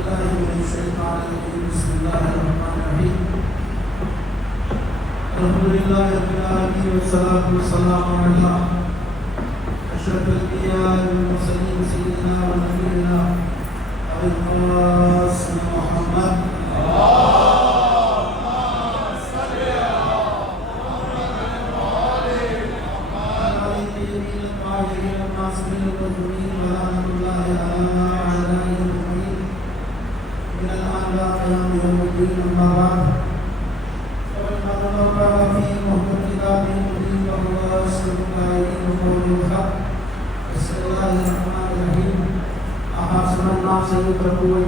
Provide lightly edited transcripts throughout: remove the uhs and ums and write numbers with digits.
بالله من الشيطان الرجيم بسم الله الرحمن الرحيم الحمد لله رب العالمين والصلاة والسلام على أشرف الأنبياء والمرسلين سيدنا ونبينا أبي القاسم محمد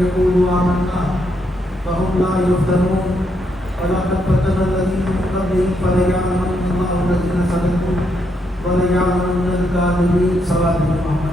يقولوا آمنا فهم لا يفتنون ولقد فتنا الذين من قبلهم فليعلمن الله الذين صدقوا وليعلمن الكاذبين صلاة محمد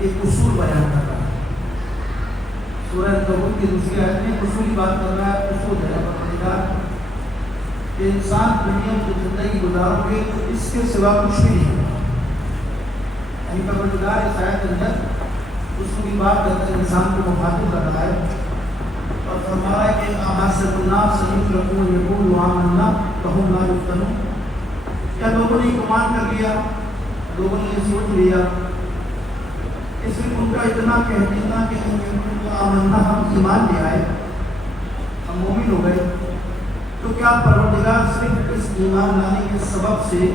ایک اصول بیان کر رہا ہے. سورہ الکبوت کی دوسری آیت میں اصولی بات کر رہا ہے. اصول ہے پروردگار کہ انسان دنیا کی زندگی گزارو گے تو اس کے سوا کچھ بھی نہیں ہوگا. یعنی پروردگار اس آیت کے اندر اصولی بات کرتے ہیں انسان کو مخاطب کر رہا ہے اور فرما رہا ہے کہ احسب الناس ان یترکوا یقولوا آمنا وهم لا یفتنون. کیا لوگوں نے گمان کر لیا, لوگوں نے یہ سوچ لیا اس میں ان کا اتنا کہہ دینا کہ آمنا ہم ایمان لے آئے, ہم مومن ہو گئے, تو کیا پروردگار صرف اس ایمان لانے کے سبب سے,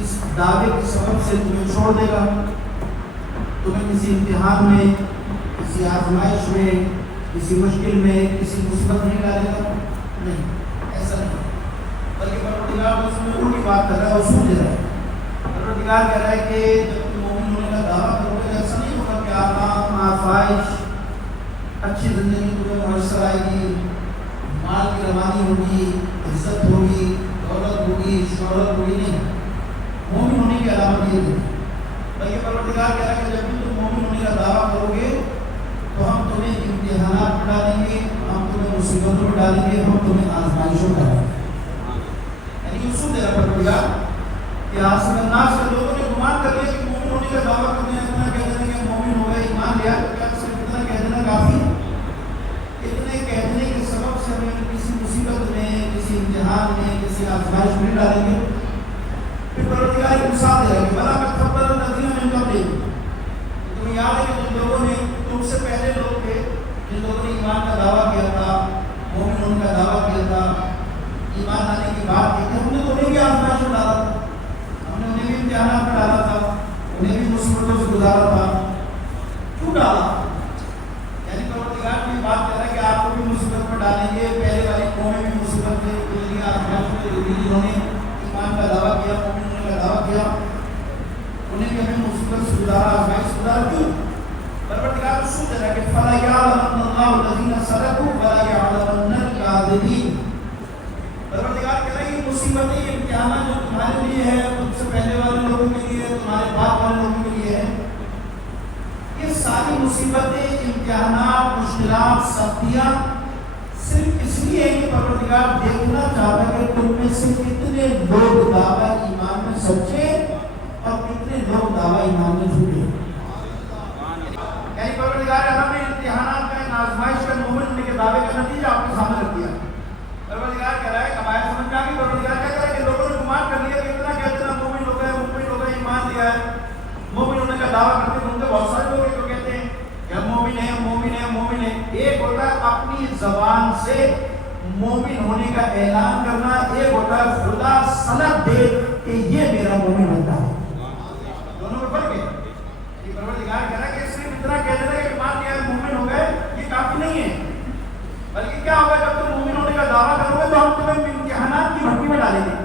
اس دعوے کے سبب سے تمہیں چھوڑ دے گا؟ تمہیں کسی امتحان میں, کسی آزمائش میں, کسی مشکل میں, کسی مصیبت نہیں ڈالے گا؟ نہیں, ایسا نہیں. بلکہ پروردگار اس میں الٹی بات کر رہا ہے, اصول دے رہا ہے. پروردگار کہہ رہا ہے کہ جب تم مومن ہونے کا دعویٰ کرو گے ایسا نہیں ہوگا کہ آرام, آسائش, اچھی زندگی تمہیں میسر آئے گی, مال کی روانی ہوگی, عزت ہوگی, دولت ہوگی, شہرت ہوگی. نہیں, مومن ہونے کی علامت یہ نہیں. بلکہ پروردگار کہہ رہا ہے کہ جب بھی تم مومن ہونے کا دعویٰ کرو گے تو ہم تمہیں امتحانات میں ڈالیں گے, ہم تمہیں مصیبتوں میں ڈالیں گے, ہم تمہیں آزمائشوں میں ڈالیں گے. یعنی اصول دے رہا پروردگار کہ حاصل الناس کے لوگوں نے گمان کر لیا کہ مومن ہونے کا دعویٰ کرتے ہیں, اتنا کہہ دینے کہ مومن ہو گئے, ایمان لیا, تو کیا صرف اتنا کہہ دینا کافی؟ اتنے کہہ دینے کے سبب سے ہمیں کسی مصیبت میں, کسی امتحان میں, کسی آزمائش میں ڈالیں گے؟ پھر پروردگار ایک مثال دے رہا ہے کہ وَلَقَدْ فَضَّلْنَا الَّذِينَ مِن قَبْلِهِمْ. تمہیں یاد ہے کہ جن لوگوں نے, تم سے پہلے لوگ تھے جن لوگوں نے ایمان کا دعویٰ کیا تھا, مومن ہونے کا دعویٰ کیا تھا, ایمان لانے کی بات کی تھی, ہم نے تو انہیں بھی آزمائش میں ڈالا تھا, ہم نے انہیں بھی امتحانات میں ڈالا تھا, انہیں بھی مصیبتوں سے گزارا تھا. کیوں ڈالا؟ یعنی پروردگار کی بات کر رہا ہے کہ آپ کو بھی مصیبت میں ڈالیں گے. پہلے والی قومیں بھی مصیبت میں گزری, آزمائش میں گزری, جنہوں نے ایمان کا دعویٰ کیا, مومن ہونے کا دعویٰ کیا, انہیں بھی ہمیں مصیبت سے گزارا, آزمائش سے گزارا. کیوں؟ پروردگار اصول دے رہا ہے کہ فَلَيَعْلَمَنَّ اللَّهُ الَّذِينَ صَدَقُوا وَلَيَعْلَمَنَّ الْكَاذِبِينَ. پروردگار کہہ رہا ہے یہ مصیبتیں, یہ امتحانات جو تمہارے لیے ہے, تم سے پہلے والے لوگوں کے لیے, تمہارے بعد والے لوگوں کے لیے ہے, یہ ساری مصیبتیں, امتحانات, مشکلات, سختیاں صرف اس لیے ہے کہ پروردگار دیکھنا چاہتا ہے کہ تم میں سے کتنے لوگ دعویٰ ایمان میں سچے اور کتنے لوگ دعویٰ ایمان میں جھوٹے. یعنی پروردگار عالم نے امتحانات کا, آزمائش کا, مومن ہونے کے دعوے کا نتیجہ آپ کے سامنے رکھ دیا. پروردگار کہہ رہا ہے, کمایا سمجھ میں آ گئی. پروردگار کہہ رہا ہے کہ لوگوں نے گمان کر لیا کہ اتنا کہتے ہیں مومن ہو گئے, ایمان لیا ہے, مومن ہونے کا دعویٰ کرتے ہیں. ان کے بہت سارے لوگ ہیں جو کہتے ہیں کہ ہم مومن ہیں, مومن ہیں, مومن ہیں. ایک ہوتا ہے اپنی زبان سے مومن ہونے کا اعلان کرنا, ایک ہوتا ہے خدا سند دے کہ یہ میرا مومن ہوتا ہے. دونوں میں فرق ہے. پروردگار کہہ رہا ہے کہ صرف اتنا کہہ دینا کہ ایمان لیا ہے, مومن ہو گئے, یہ کافی نہیں. تو ہم تمہیں امتحانات کی بھٹی میں ڈالیں گے،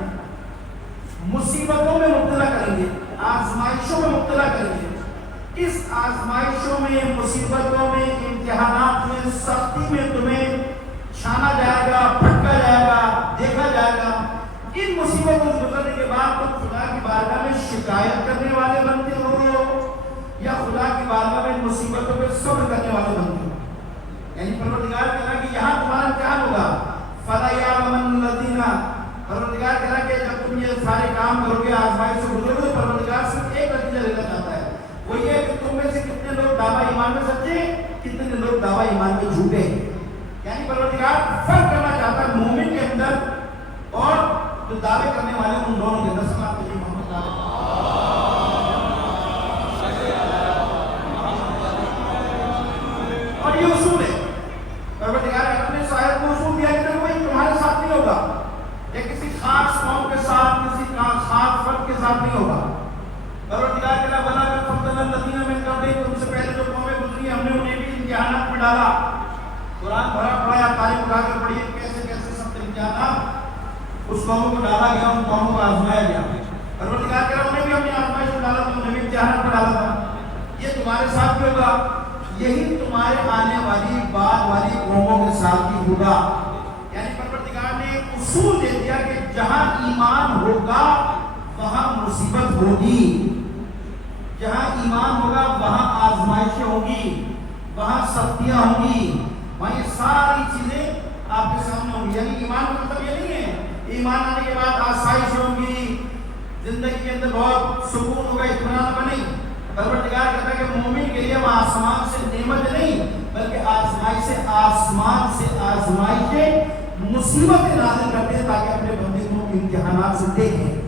مصیبتوں میں مبتلا کریں گے، آزمائشوں میں مبتلا کریں گے۔ اس آزمائشوں میں، مصیبتوں میں، امتحانات میں، سختی میں تمہیں چھانا جائے گا، پھٹکا جائے گا، دیکھا جائے گا۔ ان مصیبتوں سے گزرنے کے بعد تم خدا کی بارگاہ میں شکایت کرنے والے بنتے ہو یا خدا کی بارگاہ میں مصیبتوں پہ صبر کرنے والے بنتے ہو؟ یعنی پروردگار کہہ رہا کہ یہاں تمہارا امتحان ہوگا۔ فَلَا يَعْلَمَنَّ الَّذِينَ، پروردگار کہہ رہا کہ جب تم یہ سارے کام کرو گے، آزمائش سے گزرو گے، تو پروردگار صرف ایک نتیجہ لینا چاہتا ہے، وہ یہ کہ تم میں سے کتنے لوگ دعویٰ ایمان میں سچے، کتنے لوگ دعویٰ ایمان میں جھوٹے ہیں۔ یعنی پروردگار فرق کرنا چاہتا ہے مومن کے اندر اور جو دعوے کرنے والے ان دونوں کے اندر۔ سلام علیکم محمد صلی اللہ اور یہ اصول ہے پروردگار نے اپنے صاحب کو اصول دیا کہ کوئی تمہارے ساتھ نہیں ہوگا، یا کسی خاص قوم کے ساتھ، کسی خاص فرد کے ساتھ نہیں ہوگا۔ پروردگار کے علاوہ بلا کر فضل الذین من قبلکم، تم سے پہلے جو قومیں گزری ہم نے انہیں بھی امتحانات میں ڈالا۔ قرآن بھرا پڑا یا تاریخ اٹھا کر پڑھیے کیسے کیسے سب امتحانات اس قوموں کو ڈالا گیا، ان قوموں کو آزمایا گیا۔ پروردگار کہہ رہا انہیں بھی ہم نے آزمائش میں ڈالا، تو انہیں بھی امتحانات میں ڈالا تھا۔ یہ تمہارے ساتھ بھی ہوگا، یہی تمہارے آنے والی بعد والی قوموں کے ساتھ بھی ہوگا۔ یعنی پروردگار نے اصول دے دیا کہ جہاں ایمان ہوگا وہاں مصیبت ہوگی، جہاں ایمان ہوگا وہاں آزمائشیں ہوگی، وہاں سختیاں ہوں گی، وہاں یہ ساری چیزیں آپ کے سامنے ہوں گی۔ یعنی ایمان کا مطلب یہ نہیں ہے ایمان آنے کے بعد آسائش ہوں گی، زندگی کے اندر بہت سکون ہوگا، اطمینان ہوگا، نہیں۔ پروردگار کہتا ہے کہ مومن کے لیے وہ آسمان سے نعمت نہیں بلکہ آسمان سے آزمائشیں، مصیبتیں نازل کرتے ہیں تاکہ اپنے بندے کو امتحانات سے دیکھیں۔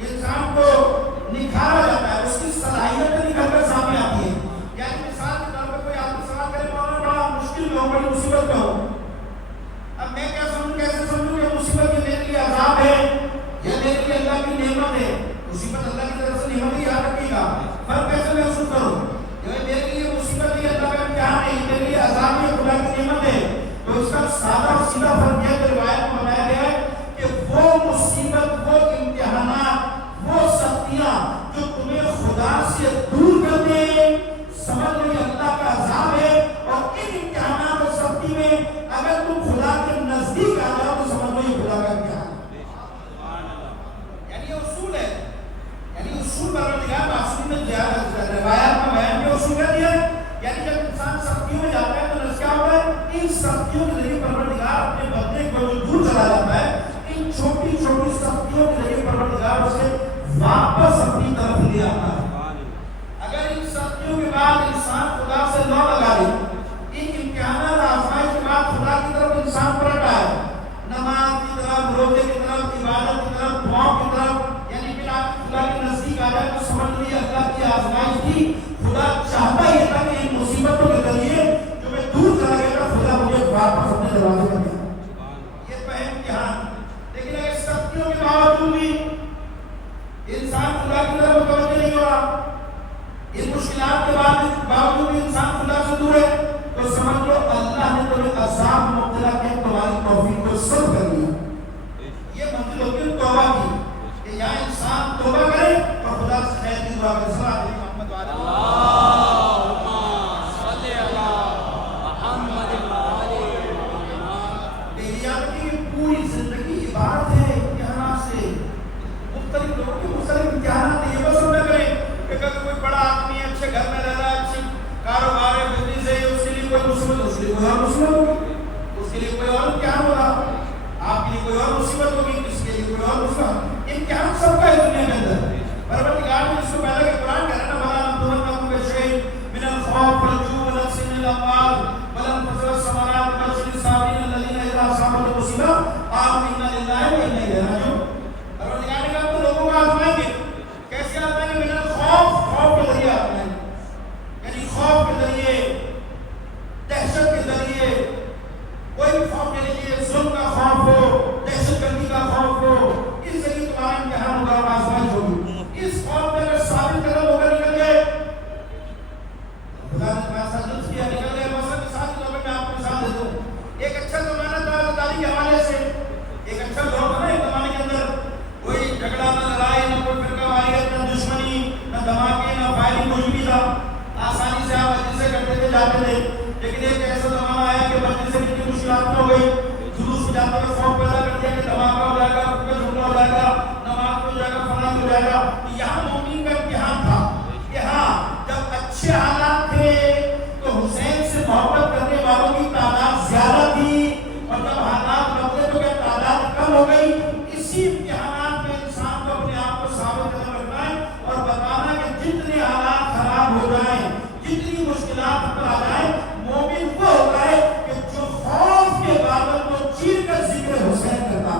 انسان کو لیے اللہ کی نعمت ہے، مصیبت اللہ کی طرف سے نعمت ہی یاد رکھیے گا، فرق کیسے محسوس کرو کہ میرے لیے مصیبت ہی اللہ کا امتحان ہے، میرے لیے عذاب ہے خدا کی نعمت ہے. تو اس کا سادہ اور سیدھا فرق یہ ہے، روایت میں بتایا گیا ہے کہ وہ مصیبت، وہ امتحانات، وہ سختیاں جو تمہیں خدا سے دور کر دیں، سمجھ لو یہ اللہ کا عذاب ہے. اور ان امتحانات اور سختی میں اگر تم خدا کے نزدیک آ جاؤ تو سمجھ لو یہ خدا کا امتحان ہے. یعنی یہ اصول ہے، یعنی اصول پروردگار معصوم نے روایات میں بیان کیا، اصول کہہ دیا ہے. یعنی جب انسان سختیوں میں جاتا ہے تو نتیجہ کیا ہوتا ہے؟ ان سختیوں کے ذریعے پروردگار اپنے بندے کو جو دور چلا جاتا ہے، ان چھوٹی چھوٹی سختیوں کے ذریعے پروردگار اسے واپس اپنی طرف لے آتا ہے. اگر ان سختیوں کے بعد انسان خدا سے نہ لگا لے، ان امتحانات آزمائش کے بعد خدا کی طرف انسان پلٹ آئے، نماز کی طرف، روزے کی طرف، عبادت کی طرف، دعاؤں کی طرف، یعنی بنا خدا کے نزدیک آ جائے تو سمجھ لیجیے اللہ کی آزمائش تھی. خدا چاہتا یہ تھا کہ ان مصیبتوں کے ذریعے جو میں دور چلا گیا تھا خدا مجھے واپس اپنے دروازے پر دیا. یہ پہلا امتحان. لیکن اگر سختیوں کے باوجود بھی انسان خدا کی طرف متوجہ نہیں ہو رہا، ان مشکلات کے باوجود بھی انسان خدا سے دور ہے، تو سمجھ لو اللہ نے تمہیں عذاب مبتلا کے تمہاری توفیق کو سلب کر دیا. یہ منزل ہوتی ہے توبہ کی کہ یہاں انسان توبہ کرے اور خدا سے خیر کی دعا کرے. صلی محمد وعلی پوری زندگی عبادت ہے امتحانات سے. مختلف لوگوں کے مختلف امتحانات ہیں. یہ بس نہ کریں کہ اگر کوئی بڑا آدمی ہے، اچھے گھر میں رہ رہا ہے، اچھی کاروبار ہے، بزنس ہے، اس کے لیے کوئی مصیبت، اس کے لیے کوئی اور مصیبت ہوگی، اس کے لیے کوئی اور امتحان ہوگا، آپ کے لیے کوئی اور مصیبت ہوگی، کسی کے لیے کوئی اور مصیبت. امتحان سب کا ہے دنیا کے اندر. پروردگار نے اس کو پہلے کہ قرآن کہہ رہا ہے وَلَا نَبْلُوَنَّكُم بِشَيْءٍ مِّنَ الْخَوْفِ وَالْجُوعِ وَنَقْصٍ مِّنَ الْأَمْوَالِ وَالْأَنفُسِ وَالثَّمَرَاتِ وَبَشِّرِ الصَّابِرِينَ الَّذِينَ إِذَا أَصَابَتْهُمُ مُصِيبَةٌ قَالُوا إِنَّا لِلَّهِ وَإِنَّا إِلَيْهِ رَاجِعُونَ. پروردگار نے کہا تو لوگوں کو آزمائیں گے. کیسے آزمائیں گے؟ من الخوف، خوف کے ذریعے آزمائیں گے. یعنی خوف کے ذریعے، دہشت کے ذریعے، کوئی بھی خوف کے ذریعے، ظلم کا خوف ہو، دہشت گردی کا خوف ہو، اس ذریعے تمہارا امتحان ہوگا اور آزمائش ہوگی. اس خوف میں اگر ثابت قدم ہو کر نکل گئے، خدا نے تمہارا ساتھ لطف کیا، نکل گئے. مثلا مثال کے طور پر میں آپ کو مثال دے دوں. ایک اچھا زمانہ تھا تعلیم کے حوالے سے، ایک اچھا دور تھا نا ایک زمانے کے اندر. کوئی جھگڑا نہ، لڑائی نہ، کوئی فرقہ واریت نہ، دشمنی نہ، دھماکے نہ، فائرنگ کچھ بھی تھا. آسانی سے آپ مسجد سے کرتے تھے، جاتے تھے. لیکن ایک ایسا زمانہ آیا کہ مسجد سے کتنی مشکلات ہو گئی. جلوس میں جاتے ہوئے خوف پیدا کر دیا کہ دھماکہ ہو جائے گا، جھگڑا ہو جائے گا، نماز ہو جائے گا، فلاں ہو جائے گا. یہاں مومن کا امتحان تھا کہ ہاں جب اچھے حالات تھے تو حسین سے محبت کرنے والوں کی تعداد زیادہ تھی، اور جب حالات بدلے تو کیا تعداد کم ہو گئی. اسی امتحانات میں انسان کو اپنے آپ کو ثابت قدم رکھنا ہے اور بتانا کہ جتنے حالات خراب ہو جائیں، جتنی مشکلات پر آ جائیں، مومن وہ ہوتا ہے کہ جو خوف کے بادل کو چیر کر ذکر حسین کرتا ہے.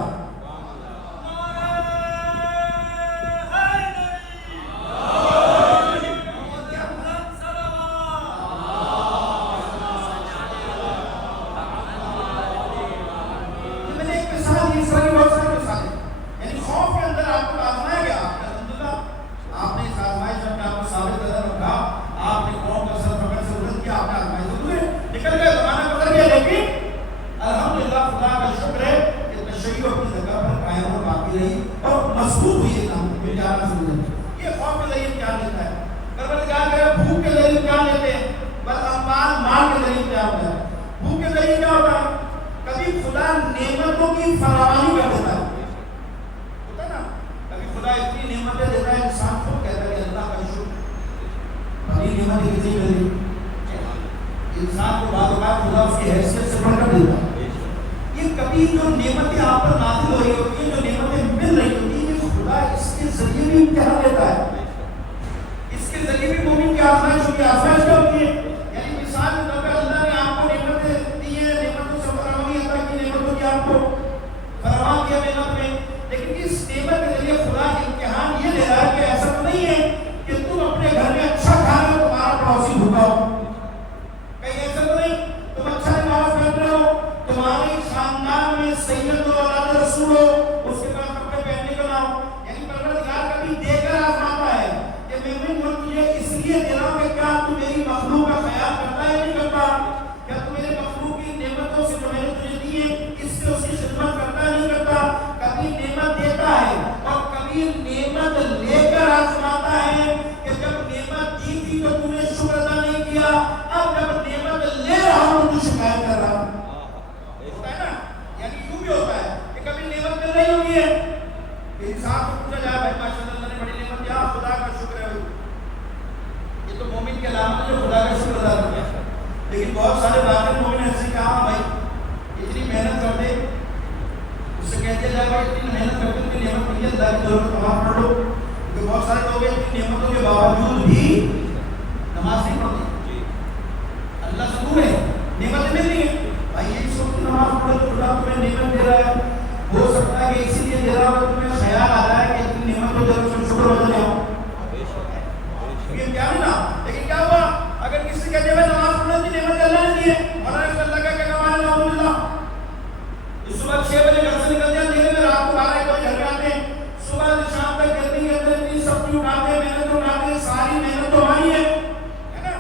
انسان کو بعض اوقات خدا اس کی حیثیت سے بڑھ کر دیتا ہے. یہ کبھی جو نعمتیں آپ پر نازل ہو رہی ہوتی ہیں، جو نعمتیں مل رہی ہوتی ہیں، یہ خدا اس کے ذریعے بھی امتحان لیتا ہے. اس کے ذریعے بھی مومن کی آزمائش ہوتی ہے. آزمائش کیا ہوتی ہے؟ یعنی مثال کے طور پر اللہ نے آپ کو نعمتیں دی ہیں، نعمتوں سے فراوانی عطا کی، نعمتوں کی آپ کو فراوان کیا نعمت میں. لیکن اس نعمت کے ذریعے خدا امتحان یہ لے رہا ہے کہ ایسا تو نہیں ہے کہ تم اپنے گھر میں اچھا کھا رہے ہو، تمہارا پڑوسی بھوکا ہو. کہیں ایسا تو نہیں تم اچھا نماز پڑھ رہے ہو، تمہارے خاندان میں سید ہو، اولاد رسول ہو، اس کے بعد کپڑے پہننے کا نہ ہو. مومن میں تجھے اس لیے دے رہا ہوں کہ کیا تو میری مخلوق کا خیال کرتا ہے یا نہیں کرتا؟ کیا تو میرے مخلوق کی نعمتوں سے جو میں نے تجھے دی ہے اس سے اس کی خدمت کرتا ہے نہیں کرتا؟ کبھی نعمت دیتا ہے اور کبھی نعمت لے کر آزماتا ہے کہ جب نعمت دی تھی تو تم نے شکر ادا نہیں کیا، اب جب نعمت لے رہا ہوں تو شکایت کر رہا ہوں۔ ہوتا ہے نا، یعنی یوں بھی ہوتا ہے کہ کبھی نعمت مل رہی ہوتی ہے، انسان کو پوچھا جائے بھائی ماشاءاللہ اللہ نے بڑی نعمت دیا، خدا کا شکر ہے، یہ تو مومن کے علامت ہے جو خدا کا شکر ادا کرتا ہے۔ لیکن بہت سارے باقی مومن ایسے کہا بھائی اتنی محنت کرتے، اس سے کہتے جائے بھائی اتنی محنت کرتے اتنی نعمت ملی اللہ کی ضرورت تمام پڑھ لو، کیونکہ بہت سارے لوگ اتنی نعمتوں کے باوجود بھی نماز نہیں پڑھتے، اللہ سے دور ہے، نعمتیں مل رہی ہیں، بھائی یہ سوچ نماز پڑھو تو خدا تمہیں نعمت دے رہا ہے، ہو سکتا ہے کہ اسی لیے دے رہا ہو تمہیں خیال آ رہا ہے کہ اتنی نعمتوں جب سے شکر ہو جاؤ، لیکن کیا نہیں نا، لیکن کیا ہوا اگر کسی کہتے ہیں نماز پڑھو تو نعمت اللہ نے دی ہے، اور اللہ کا کیا کمال ہے الحمدللہ، اس صبح 6 بجے گھر سے نکلتے ہیں، دن میں رات کو 12 بجے گھر میں آتے ہیں، صبح سے شام تک گرمی کے اندر اتنی سبزی اٹھاتے ہیں، محنت اٹھاتے ہیں، ساری محنت تو ہماری ہے نا،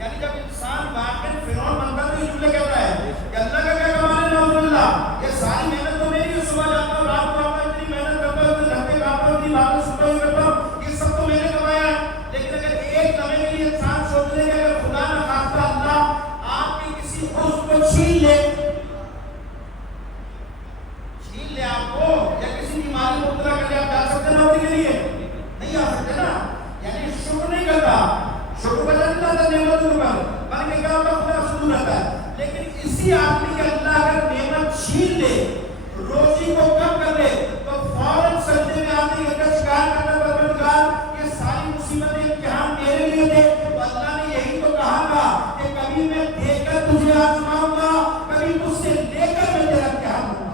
یعنی جب انسان واقعی فرعون بنتا ہے تو یہ جملے کہتا ہے کہ اللہ کا کیا کمال ہے الحمدللہ، یہ ساری محنت تو میری ہے، صبح جاتا ہوں رات کو آتا ہوں، اتنی محنت کرتا ہوں، اتنے دھکے کھاتا ہوں، اتنی باتیں سنتا ہوں کرتا ہوں، یہ سب تو میں نے کمایا ہے۔ لیکن اگر ایک لمحے کے لیے انسان سوچ لے کہ اگر خدا نہ خواستہ اللہ آپ کے کسی عضو کو چھین لے آپ کو یا کسی بیماری مبتلا کر لے، آپ جا سکتے نوکری کے لیے نہیں آ سکتے نا، یعنی شکر نہیں کرتا، شکر بجا نہیں لاتا نعمتوں پر، بلکہ کیا ہوتا خدا سے دور رہتا ہے۔ لیکن اسی آدمی کے اللہ اگر نعمت چھین لے، روزی کو کم کر لے تو فوراً سجدے میں آتے ہیں کہ شکایت کرنا پروردگار یہ ساری مصیبتیں امتحان میرے لیے تھے، تو اللہ نے یہی تو کہا تھا کہ کبھی میں دے کر تجھے آزماؤں گا، کبھی تجھ سے لے کر میں تیرا امتحان ہوں گا۔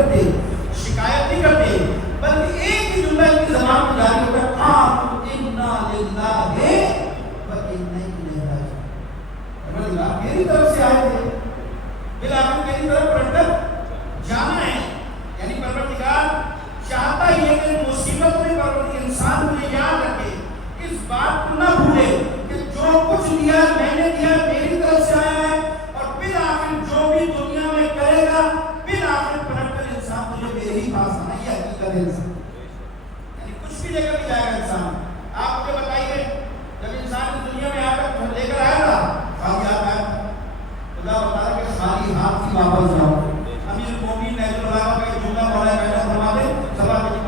شکایت نہیں کرتے بلکہ ایک ہی جملہ ان کی زبان میں جاری ہوتا ہے، انا للہ و انا الیہ راجعون، پروردگار میری طرف سے آئے تھے، بالآخر میری طرف پلٹ کر جانا ہے، یعنی پروردگار چاہتا ہی ہے کہ مصیبت میں پروردگار انسان مجھے یاد رکھے، اس بات کو نہ بھولے کہ جو کچھ دیا میں نے دیا میری طرف سے آیا ہے، اور بالآخر جو بھی دنیا میں کرے گا بالآخر پلٹ کر انسان مجھے میرے ہی پاس آنا، یہ حقیقت ہے انسان، یعنی کچھ بھی لے کر بھی جائے گا انسان۔ آپ مجھے بتائیے جب انسان اس دنیا میں آ کر لے کر آیا تھا خالی ہاتھ آیا، خدا بتا رہا کہ خالی ہاتھ ہی واپس جاؤ۔ امیر المومنین نہج البلاغہ کا ایک جملہ مولا کائنات فرما دے، سبا کے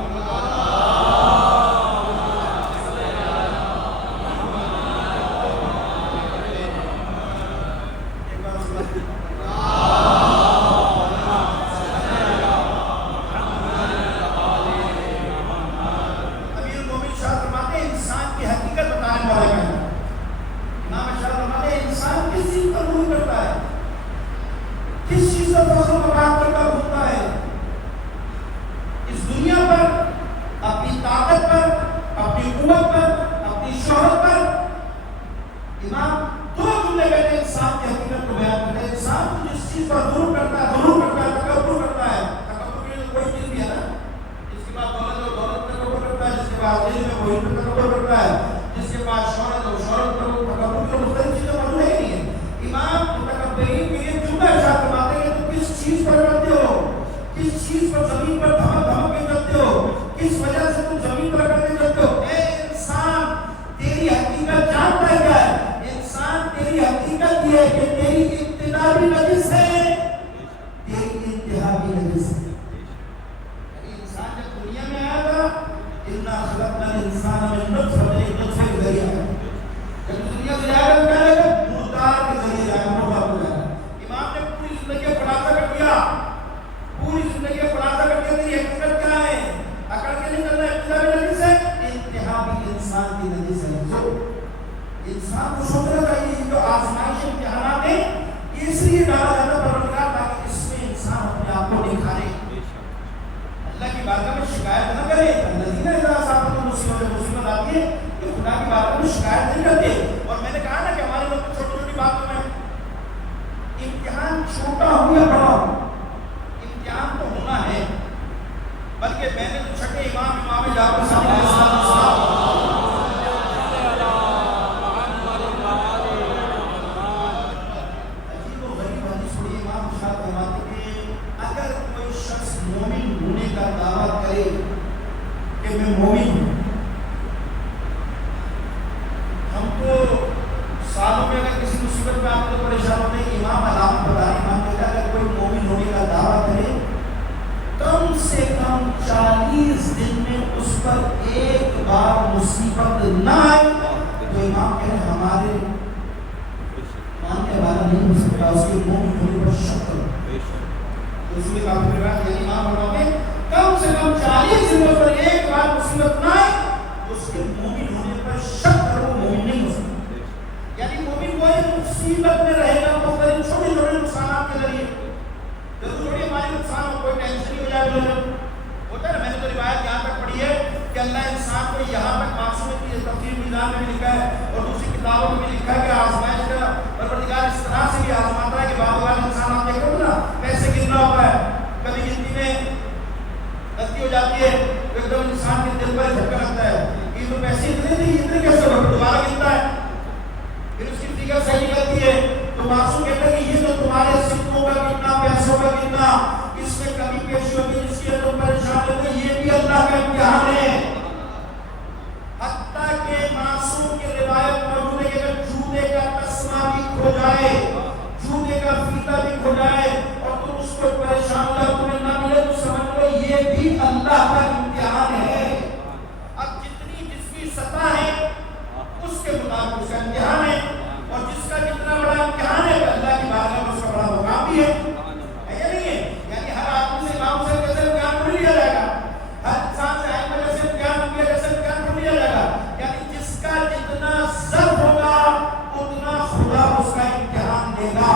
اس لیے ڈالا جاتا ہے پروردگار تاکہ اس میں انسان اپنے آپ کو نکھارے، اللہ کی بارگاہ میں شکایت نہ کرے۔ الذین اذا اصابتهم مصیبت آتی ہے کہ خدا کی بارگاہ میں شکایت نہیں کرتے۔ اور میں نے کہا نا کہ ہمارے لوگ چھوٹی چھوٹی باتوں میں امتحان چھوٹا ہو یا بڑا ہو، امتحان تو ہونا ہے۔ بلکہ میں نے تو چھٹے امام جعفر صادق علیہ السلام عجیب و غریب حدیث پڑھی، امام ارشاد فرماتے کہ اگر کوئی شخص مومن ہونے کا دعویٰ کرے کہ میں مومن ہوں، ہم تو سالوں میں اگر کسی مصیبت میں آپ کو پریشان ہوتے ہیں، امام علامت بتا رہے، امام کہتا ہے اگر کوئی مومن ہونے کا دعویٰ کرے کم سے کم 40 دن میں اس پر ایک بار مصیبت نہ آئے تو امام کہہ رہے ہمارے ماننے والا نہیں ہو سکتا، اس کے مومن ہونے پر شک کرو۔ رسول پاک کی روایت یعنی امام فرماتے ہیں کم سے کم 40 دنوں پر ایک بار مصیبت نہ آئے تو اس کے مومن ہونے پر شک کرو، مومن نہیں ہو سکتا۔ یعنی مومن وہ ہے مصیبت میں رہے گا مختلف چھوٹے چھوٹے نقصانات کے ذریعے، ضرور تھوڑی ہماری نقصان ہو، کوئی ٹینشن نہیں ہو جائے ہوتا ہے نا۔ میں نے تو روایت یہاں تک پڑھی ہے کہ اللہ انسان کو یہاں تک معصومیت کی تفسیر میزان میں بھی لکھا ہے اور دوسری کتابوں میں بھی لکھا ہے کہ آزمائش کا پروردگار اس طرح سے بھی آزماتا ہے کہ بعض اوقات انسان آپ دیکھو نا پیسے گرنا ہوتا ہے، کبھی گنتی میں غلطی ہو جاتی ہے تو ایک دم انسان کے دل پر جھٹکا لگتا ہے، یہ تو پیسے اتنے تھے، اتنے کیسے ہو، دوبارہ گنتا ہے، پھر اس کی فکر صحیح نکلتی ہے تو معصوم کہتا ہے کہ یہ تو تمہارے سکوں کا کتنا، پیسوں کا کتنا، اس میں کمی پیشی ہوگی جس کی تم پریشان ہوتے، یہ بھی اللہ کا امتحان ہے۔ حتیٰ کہ معصوم کی روایت موجود ہے کہ اگر جوتے کا تسمہ بھی کھو جائے، جوتے کا فیتہ بھی کھو جائے اور تم اس کو پریشان ہو جاؤ، تمہیں نہ ملے تو سمجھ لو یہ بھی اللہ کا امتحان ہے۔ اب جتنی جس کی سطح ہے اس کے مطابق اس کا امتحان ہے، اور جس کا جتنا بڑا امتحان ہے اللہ کی بارگاہ میں اس کا بڑا مقام بھی ہے یا نہیں ہے؟ یعنی ہر آدمی سے امام سے کیسے امتحان نہیں لیا جائے گا، ہر انسان سے آئے وجہ سے امتحان نہیں لیا جیسے امتحان نہیں لیا جائے گا، یعنی جس کا جتنا ضرب ہوگا اتنا خدا اس کا امتحان دے گا۔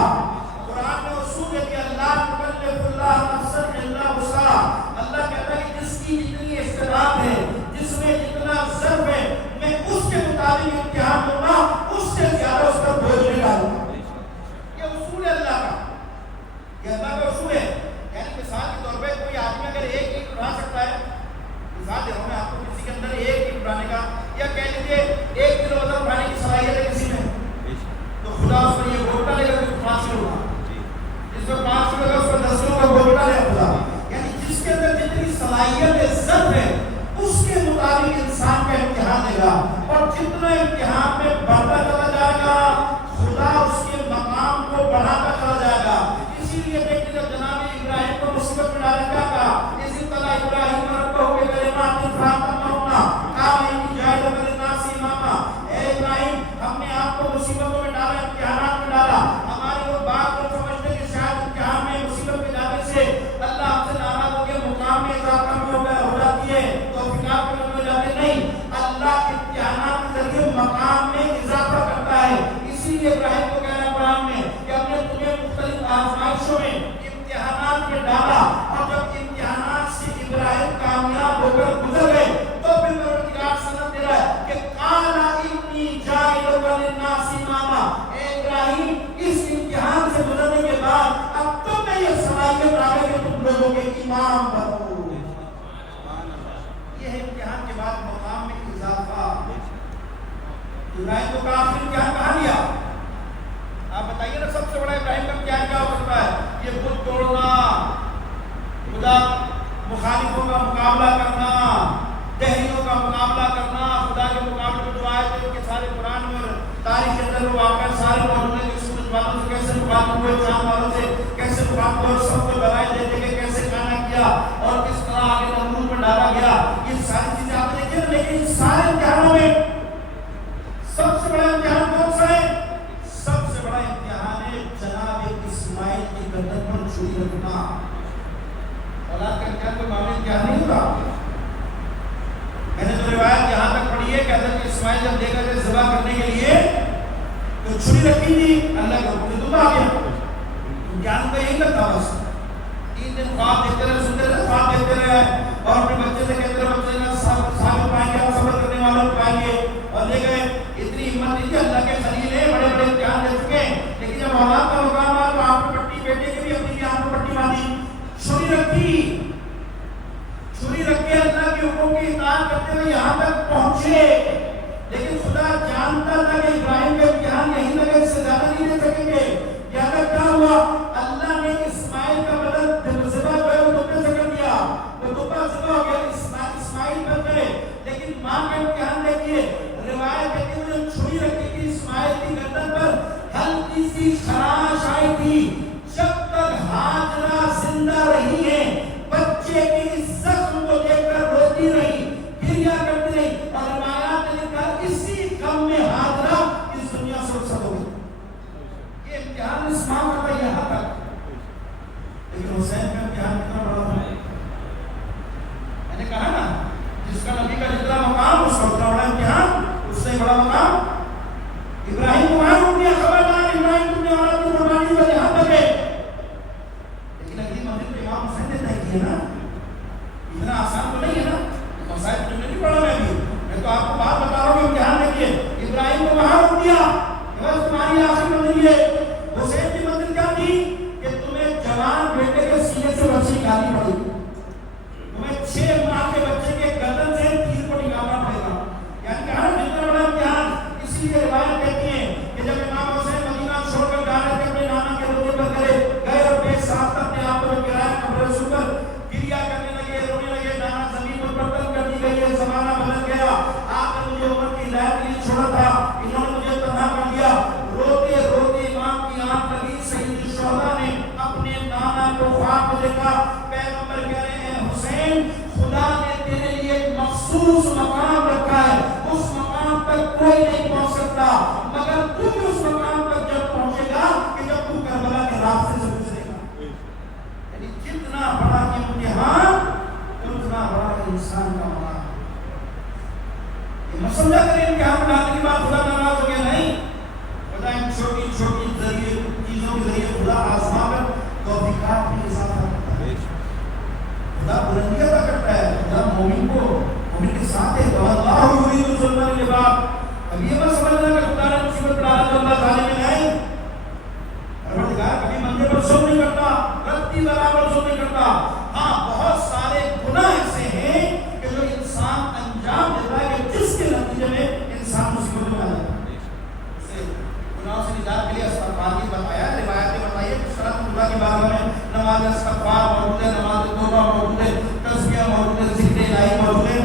قرآن میں اصول ہے کہ اللہ مکلف اللہ نفسا الا وسعہا، اللہ کہتا ہے کہ جس کی جتنی استطاعت ہے، جس میں جتنا ضرب ہے، میں اس کے مطابق امتحان دوں گا، اس سے زیادہ اس پر بوجھ نہیں ڈالوں گا۔ یہ اصول ہے اللہ کا، یہ اللہ کا اصول ہے۔ یعنی مثال کے طور پہ کوئی آدمی اگر ایک اینٹ اٹھا سکتا ہے، مثال دے رہا ہوں میں آپ کو، کسی کے اندر ایک اینٹ اٹھانے کا یا کہہ لیجیے 1 کلو وزن اٹھانے کی صلاحیت ہے کسی میں، تو خدا اس پر یہ بوجھ ڈالے گا کہ 5 کلو اٹھا، جس پر 5 کلو کا اس پر 10 کلو کا بوجھ ڈالے خدا۔ یعنی جس کے اندر جتنی صلاحیت ضرب ہے اس کے مطابق انسان کا امتحان دے گا، اور جتنا امتحان میں بڑھتا چلا جائے گا خدا اس کے مقام کو بڑھاتا چلا جائے گا۔ اسی لیے دیکھیں جب جناب ابراہیم کو مصیبت میں ڈالا کیا کہا، اسی طرح ابراہیم ربہ کے کلمات فاتمہما قال انی جاعل للناس اماما، اے ابراہیم ہم نے آپ کو مصیبتوں میں ڈالا، امتحانات میں ڈالا، ہمارے لوگ بات کو سمجھتے کہ شاید امتحان میں مصیبت میں جانے سے اللہ ہم سے ناراض ہو کے مقام میں اضافہ ہو جاتی ہے تو فکار میں ہو جاتے، نہیں، اللہ امتحانات کے ذریعے مقام میں اضافہ کرتا ہے۔ اسی لیے ابراہیم کو کہنا قرآن میں کہ ہم نے تمہیں مختلف آزمائشوں میں امتحانات میں ڈالا، اور جب امتحانات سے ابراہیم کامیاب ہو کر گزر گئے تو پھر پروردگار سند دے رہا ہے کہ قال انی جاعل للناس اماما، اے ابراہیم اس امتحان سے گزرنے کے بعد اب تم میں یہ صلاحیت آ گئی کہ تم لوگوں کے امام بنو۔ یہ ہے امتحان کے بعد مقام میں اضافہ۔ ابراہیم کو کا آخری امتحان کہاں لیا؟ آپ بتائیے نا، سب سے بڑا ابراہیم کا امتحان کیا ہو سکتا ہے؟ یہ بت توڑنا، خدا مخالفوں کا مقابلہ کرنا، دہریوں کا مقابلہ کرنا، خدا کے مقابلے میں جو آئے تھے ان کے سارے قرآن میں اور تاریخ کے اندر وہ واقعہ سارے موجود ہیں کہ سورج والوں سے کیسے مقابلہ ہوئے، چاند والوں سے کیسے مقابلہ ہوئے، سب کو دبائے دیتے کہ کیسے کھانا کیا اور کس طرح آگے نمرود میں ڈالا گیا، یہ ساری چیزیں آپ دیکھیں۔ لیکن ان سارے امتحانوں میں سب سے بڑا امتحان کون سا ہے؟ سب سے بڑا امتحان ہے جناب اسماعیل کی گردن پر چھری رکھنا۔ اولاد کا امتحان کوئی معمولی امتحان نہیں ہوتا۔ میں نے تو روایت یہاں تک پڑھی ہے کہ حضرت اسماعیل جب لے کر ذبح کرنے کے لیے تو چھری رکھی تھی، اللہ کا حکم دودھ آ گیا، امتحان کا یہی کرتا بس 3 دن خواب دیکھتے رہے سنتے رہے خواب دیکھتے رہے اور اپنے بچے سے کہتے رہے بچے نا صابر پائیں گے آپ صبر کرنے والوں پائیں گے اور لے گئے اتنی ہمت نہیں کہ اللہ کے خلیل ہیں بڑے بڑے امتحان دے چکے ہیں لیکن جب اولاد کا مقام آیا تو آپ کی پٹی بیٹے کے بھی اپنی آنکھ میں پٹی باندھی چھری رکھ کے اللہ کے حکم کی اطاعت کرتے ہوئے یہاں تک پہنچے لیکن خدا جانتا تھا کہ ابراہیم کا امتحان یہی لگا اس سے زیادہ نہیں دے سکیں گے لہٰذا کیا ہوا اللہ نے اسماعیل کا بدل ذبح جو ہے وہ دبے سے کر دیا وہ دبا ذبح ہو گیا اسماعیل بن گئے لیکن ماں کا امتحان دیکھیے روایت کہتی ہے جب چھری رکھی تھی اسماعیل کی گردن پر ہلکی سی خراش آئی تھی جب تک ہاجرہ زندہ رہی ہے بچے کی زخم کو دیکھ کر روتی رہی گریا کرتی رہی اور روایات نے لکھا اسی غم میں ہاجرہ اس دنیا سے رخصت ہو گئی یہ امتحان اس ماں کا تھا یہاں تک لیکن حسین کا امتحان کتنا بڑا تھا میں نے کہا نا جس کا نبی کا جتنا مقام اس کا اتنا بڑا امتحان اس سے بڑا مقام ابراہیم کو وہاں روک دیا خبردار ابراہیم تم نے اولاد کی قربانی پر یہاں تک ہے لیکن اگلی منزل پہ امام حسین نے طے کی ہے نا اتنا آسان تو نہیں ہے نا مسائل تم نے نہیں پڑھا میں تو آپ کو بات بتا رہا ہوں کہ امتحان دیکھیے ابراہیم کو وہاں روک دیا بس تمہاری آخری منزل ہے حسین کی منزل کیا تھی کہ تمہیں جوان بیٹے کے سینے سے رسی نکالنی پڑے گی تمہیں 6 ماہ کے بچے کے گردن سے تیر کو نکالنا پڑے گا یعنی کہ ہر جتنا بڑا امتحان اسی لیے روایت کہتی ہے کہ جب امام حسین مدینہ چھوڑ کر جا رہے تھے اپنے نانا کے روزے پر گئے اور بے ساختہ اپنے آپ کو گرایا قبر سن کر گریا کرنے لگے رونے لگے نانا زمین پر برتن کر دی گئی ہے زمانہ بدل گیا آپ نے مجھے عمر کی لہر کے لیے چھوڑا تھا انہوں نے مجھے تنہا کر دیا روتے روتے امام کی آنکھ لگی سید الشہداء نے اپنے نانا کو خواب میں دیکھا پیغمبر کہہ رہے ہیں حسین خدا نے تیرے لیے ایک مخصوص مقام رکھا ہے اس مقام تک کوئی نہیں پہنچ سکتا مگر تو بھی اس مقام تک جب پہنچے گا کہ جب تو کربلا کے راستے سے گزرے گا یعنی جتنا بڑا امتحان اتنا بڑا انسان کا مقام یہ مسئلہ کریں امتحان ڈالنے کے بعد خدا ناراض ہو گیا نہیں خدا ان چھوٹی چھوٹی ذریعے چیزوں کے ذریعے خدا آزما کر توفیقات میں اضافہ کرتا ہے خدا بلندی عطا کرتا ہے خدا مومن کو مومن کے ساتھ ہے اللہ یرید ظلما للعباد کبھی یہ مت سمجھنا کہ خدا نے مصیبت ڈالا تو اللہ ظالم نہیں پروردگار کبھی بندے پر ظلم نہیں کرتا رتی برابر ظلم نہیں کرتا ہاں بہت سارے گناہ ایسے ہیں کہ جو انسان انجام دیتا ہے کہ جس کے نتیجے میں انسان مصیبت میں آ جاتا ہے اسے گناہوں سے نجات کے لیے استغفار کی بتایا روایتیں بتائی ہے کس طرح خدا کی بارگاہ میں نماز استغفار موجود ہے نماز توبہ موجود ہے تسبیح موجود ہے ذکر الہی موجود ہے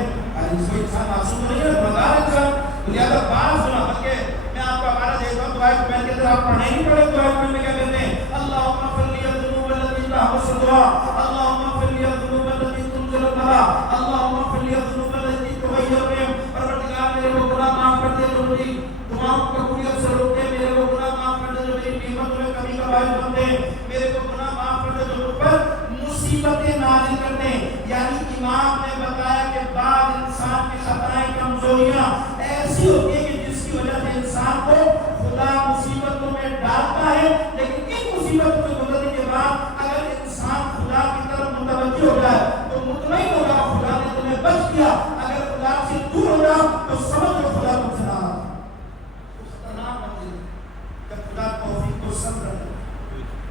اس کو انسان معصوم نہیں ہے مدار انسان لہذا بعض گناہ بلکہ میں آپ کو ہمارا دیتا ہوں دعائیں پہن کے آپ پڑھنے نہیں پڑے دعائیں پہن میں کیا کہتے ہیں اللہم اغفر لی الذنوب التي تحبس الدعاء اللہم اغفر لی الذنوب التي تنزل البلاء اللہم اغفر لی الذنوب التي تغیر بهم پروردگار میرے کو گناہ معاف کر دے جو میری دعاؤں کو قبولیت سے روکے میرے کو گناہ معاف کر دے جو میری نعمت میں کمی کا باعث بن دے میرے کو گناہ معاف کر دے جو مجھ پر مصیبتیں نازل کر دے یعنی امام نے بتایا کہ بعض انسان کی خطائیں کمزوریاں ایسی ہوتی ہیں کہ جس کی وجہ سے انسان کو خدا مصیبتوں میں ڈالتا ہے لیکن ان مصیبتوں سے گزرنے کے بعد اگر انسان خدا کی طرف متوجہ ہو جائے تو مطمئن ہوگا خدا نے تمہیں بچ کیا اگر خدا سے دور ہو جاؤ تو سمجھ لو خدا تم سے ناراض خطرناک منزل جب خدا توفیق کو صبر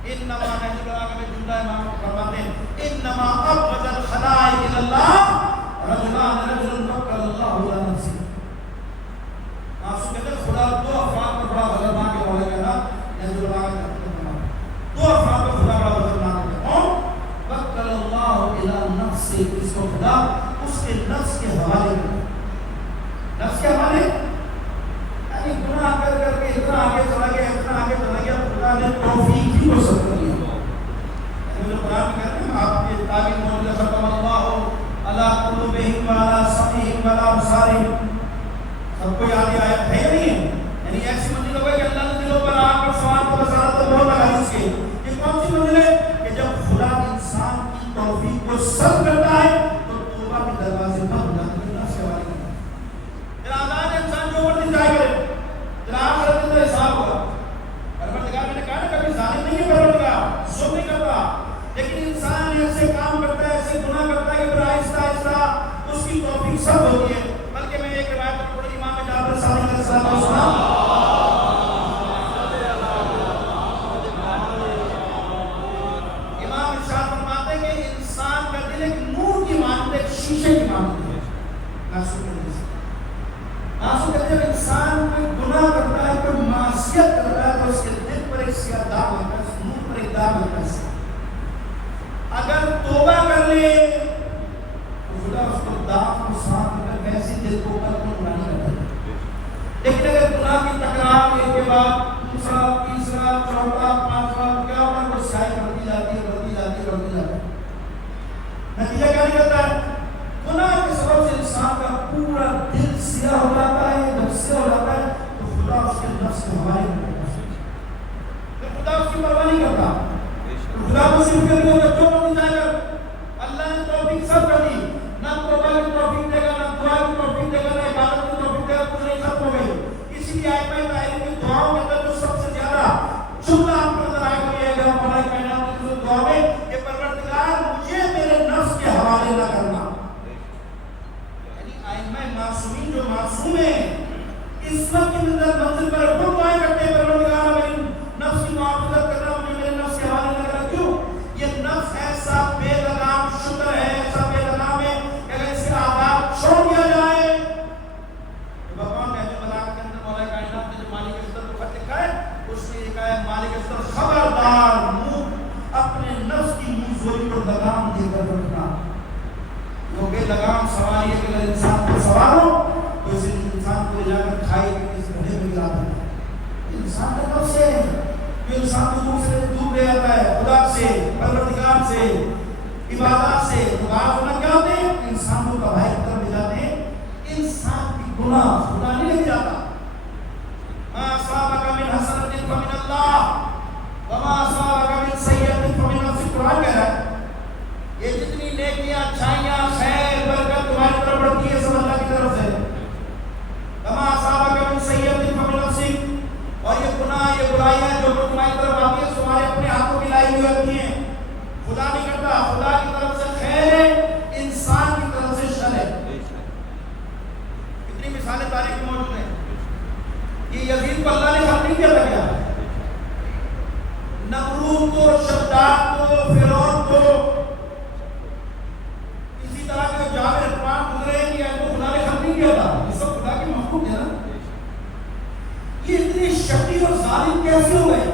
انما نحن براء من جملہ امام فرماتے ہیں انما ابغض الخلائق الى اللہ رجلان رجل وکل اللہ علی نفسه معصوم کہتے ہیں خدا 2 افراد پر بڑا غضبناک ہے مولا کہنا نحن براء من 2 افراد پر خدا بڑا غضبناک ہے کون وکل اللہ علی نفسه اس کو خدا اس کے نفس کے حوالے کرتا نفس کے حوالے یعنی گناہ کر کے اتنا آگے چلا گیا خدا نے توفیق ہی کو سب کر لیا جو قرآن میں کہتے ہیں آپ کے تعلیم موجود ختم اللہ علی قلوبہم وعلی سمعہم وعلی ابصارہم سب کو یاد آیت ہے یا نہیں ہے یعنی ایسی منزل ہوگا کہ اللہ نے دلوں پر آنکھ اور سوال کو بسارت تو بہت لگا اس کے یہ کون سی منزل ہے کہ جب خدا انسان کی توفیق کو سب کرتا ہے تو توبہ کے دروازے بند ہو جاتے ہیں نفس کے حوالے کرتا پھر آزاد انسان جو مرضی چاہے کرے پھر آخرت میں حساب ہوگا پروردگار میں نے کہا نا کبھی ظالم نہیں ہے پروردگار آنسو کی وجہ سے۔ آنسو کہتے ہیں انسان کوئی گناہ کرتا ہے، کوئی معصیت کرتا ہے تو اس کے دل پر ایک سیاہ داغ لگتا ہے، اس منہ پر ایک داغ لگتا ہے۔ اگر توبہ کر لے تو خدا اس کو داغ کو صاف کر کے ایسی دل کو قلب کو نہیں کرتا۔ لیکن اگر گناہ کی تکرار ایک کے بعد دوسرا، تیسرا، چوتھا، پانچواں، کیا ہوتا ہے، وہ سیاہی بڑھتی جاتی ہے، بڑھتی جاتی ہے، بڑھتی جاتی ہے۔ نتیجہ کیا نکلتا ہے؟ گناہ کے سبب سے انسان کا پورا دل سیاہ ہو جاتا ہے۔ جب سیاہ ہو جاتا ہے تو خدا اس کے نفس کے حوالے کر دیتا ہے، خدا اس کی پرواہ نہیں کرتا۔ خدا کو صرف کر دیا جو نہیں چاہے گا۔ اللہ نے توفیق سب کر دی، نہ توبہ کی توفیق دے گا، نہ دعا کی توفیق دے گا، نہ عبادت کی توفیق دے گا، کچھ نہیں، ختم ہو گئی۔ اسی لیے ائمہ طاہرین کی دعاؤں کے اندر جو سب سے زیادہ جملہ آپ کو نظر آئے گا، یہ ہے ہمارے کائنات کی دعا میں کہ پروردگار مجھے میرے نفس کے حوالے نہ کرنا۔ یعنی ائمہ معصومین جو معصوم ہیں اس وقت کی منزل پر خود دعائیں کرتے ہیں، پروردگار میری نفس کی معافضت کرنا، مجھے میرے نفس کے حوالے نہ کرنا۔ کیوں؟ یہ نفس ایسا بے لگام شکر ہے، ایسا بے لگام ہے کہ اگر اس کا آداب چھوڑ دیا جائے تو بھگوان نے جو ملاک کے اندر مولا کائنات نے جو مالک ازدر کو خط لکھا ہے اس میں لکھا ہے مالک ازدر خبردار منہ اپنے نفس کی منظوری کو لگام دے کر رکھنا۔ وہ بے لگام سواری ہے کہ اگر انسان کو سوارو تو اس انسان کو جا کر کھائی کہ اس گھڑے میں گرا دے۔ انسان کا نفس ہے جو انسان کو دور لے جاتا ہے خدا سے، پروردگار سے، عبادات سے۔ بعض گناہ کیا ہوتے ہیں؟ انسان کو کبائر کی طرف لے جاتے ہیں۔ انسان کی گناہ خدا نہیں لے جاتا۔ ما اصابک من حسنۃ فمن اللہ وما اصابک من سیئۃ فمن نفسک۔ قرآن کہہ رہا ہے یہ جتنی نیکیاں، اچھائیاں، خیر، برکت تمہاری طرف بڑھتی ہے سب اللہ کی طرف سے۔ وما اصابک من سیئۃ فمن نفسک، اور یہ گناہ، یہ برائیاں جو تمہاری طرف آتی ہیں تمہارے اپنے ہاتھوں کی لائی ہوئی ہوتی ہیں، خدا نہیں کرتا۔ خدا کی طرف سے خیر ہے، انسان کی طرف سے شر ہے۔ کتنی مثالیں تاریخ میں موجود ہیں۔ یہ یزید کو اللہ نے خط نہیں کیا تھا کیا؟ نمرود کو، شداد کو، فرعون کو، اسی طرح کے جابر اقوام گزرے ہیں کہ ان کو خدا نے خط نہیں کیا تھا۔ یہ سب خدا کی مخلوق ہے نا۔ یہ اتنے شقی اور ظالم کیسے ہو گئے؟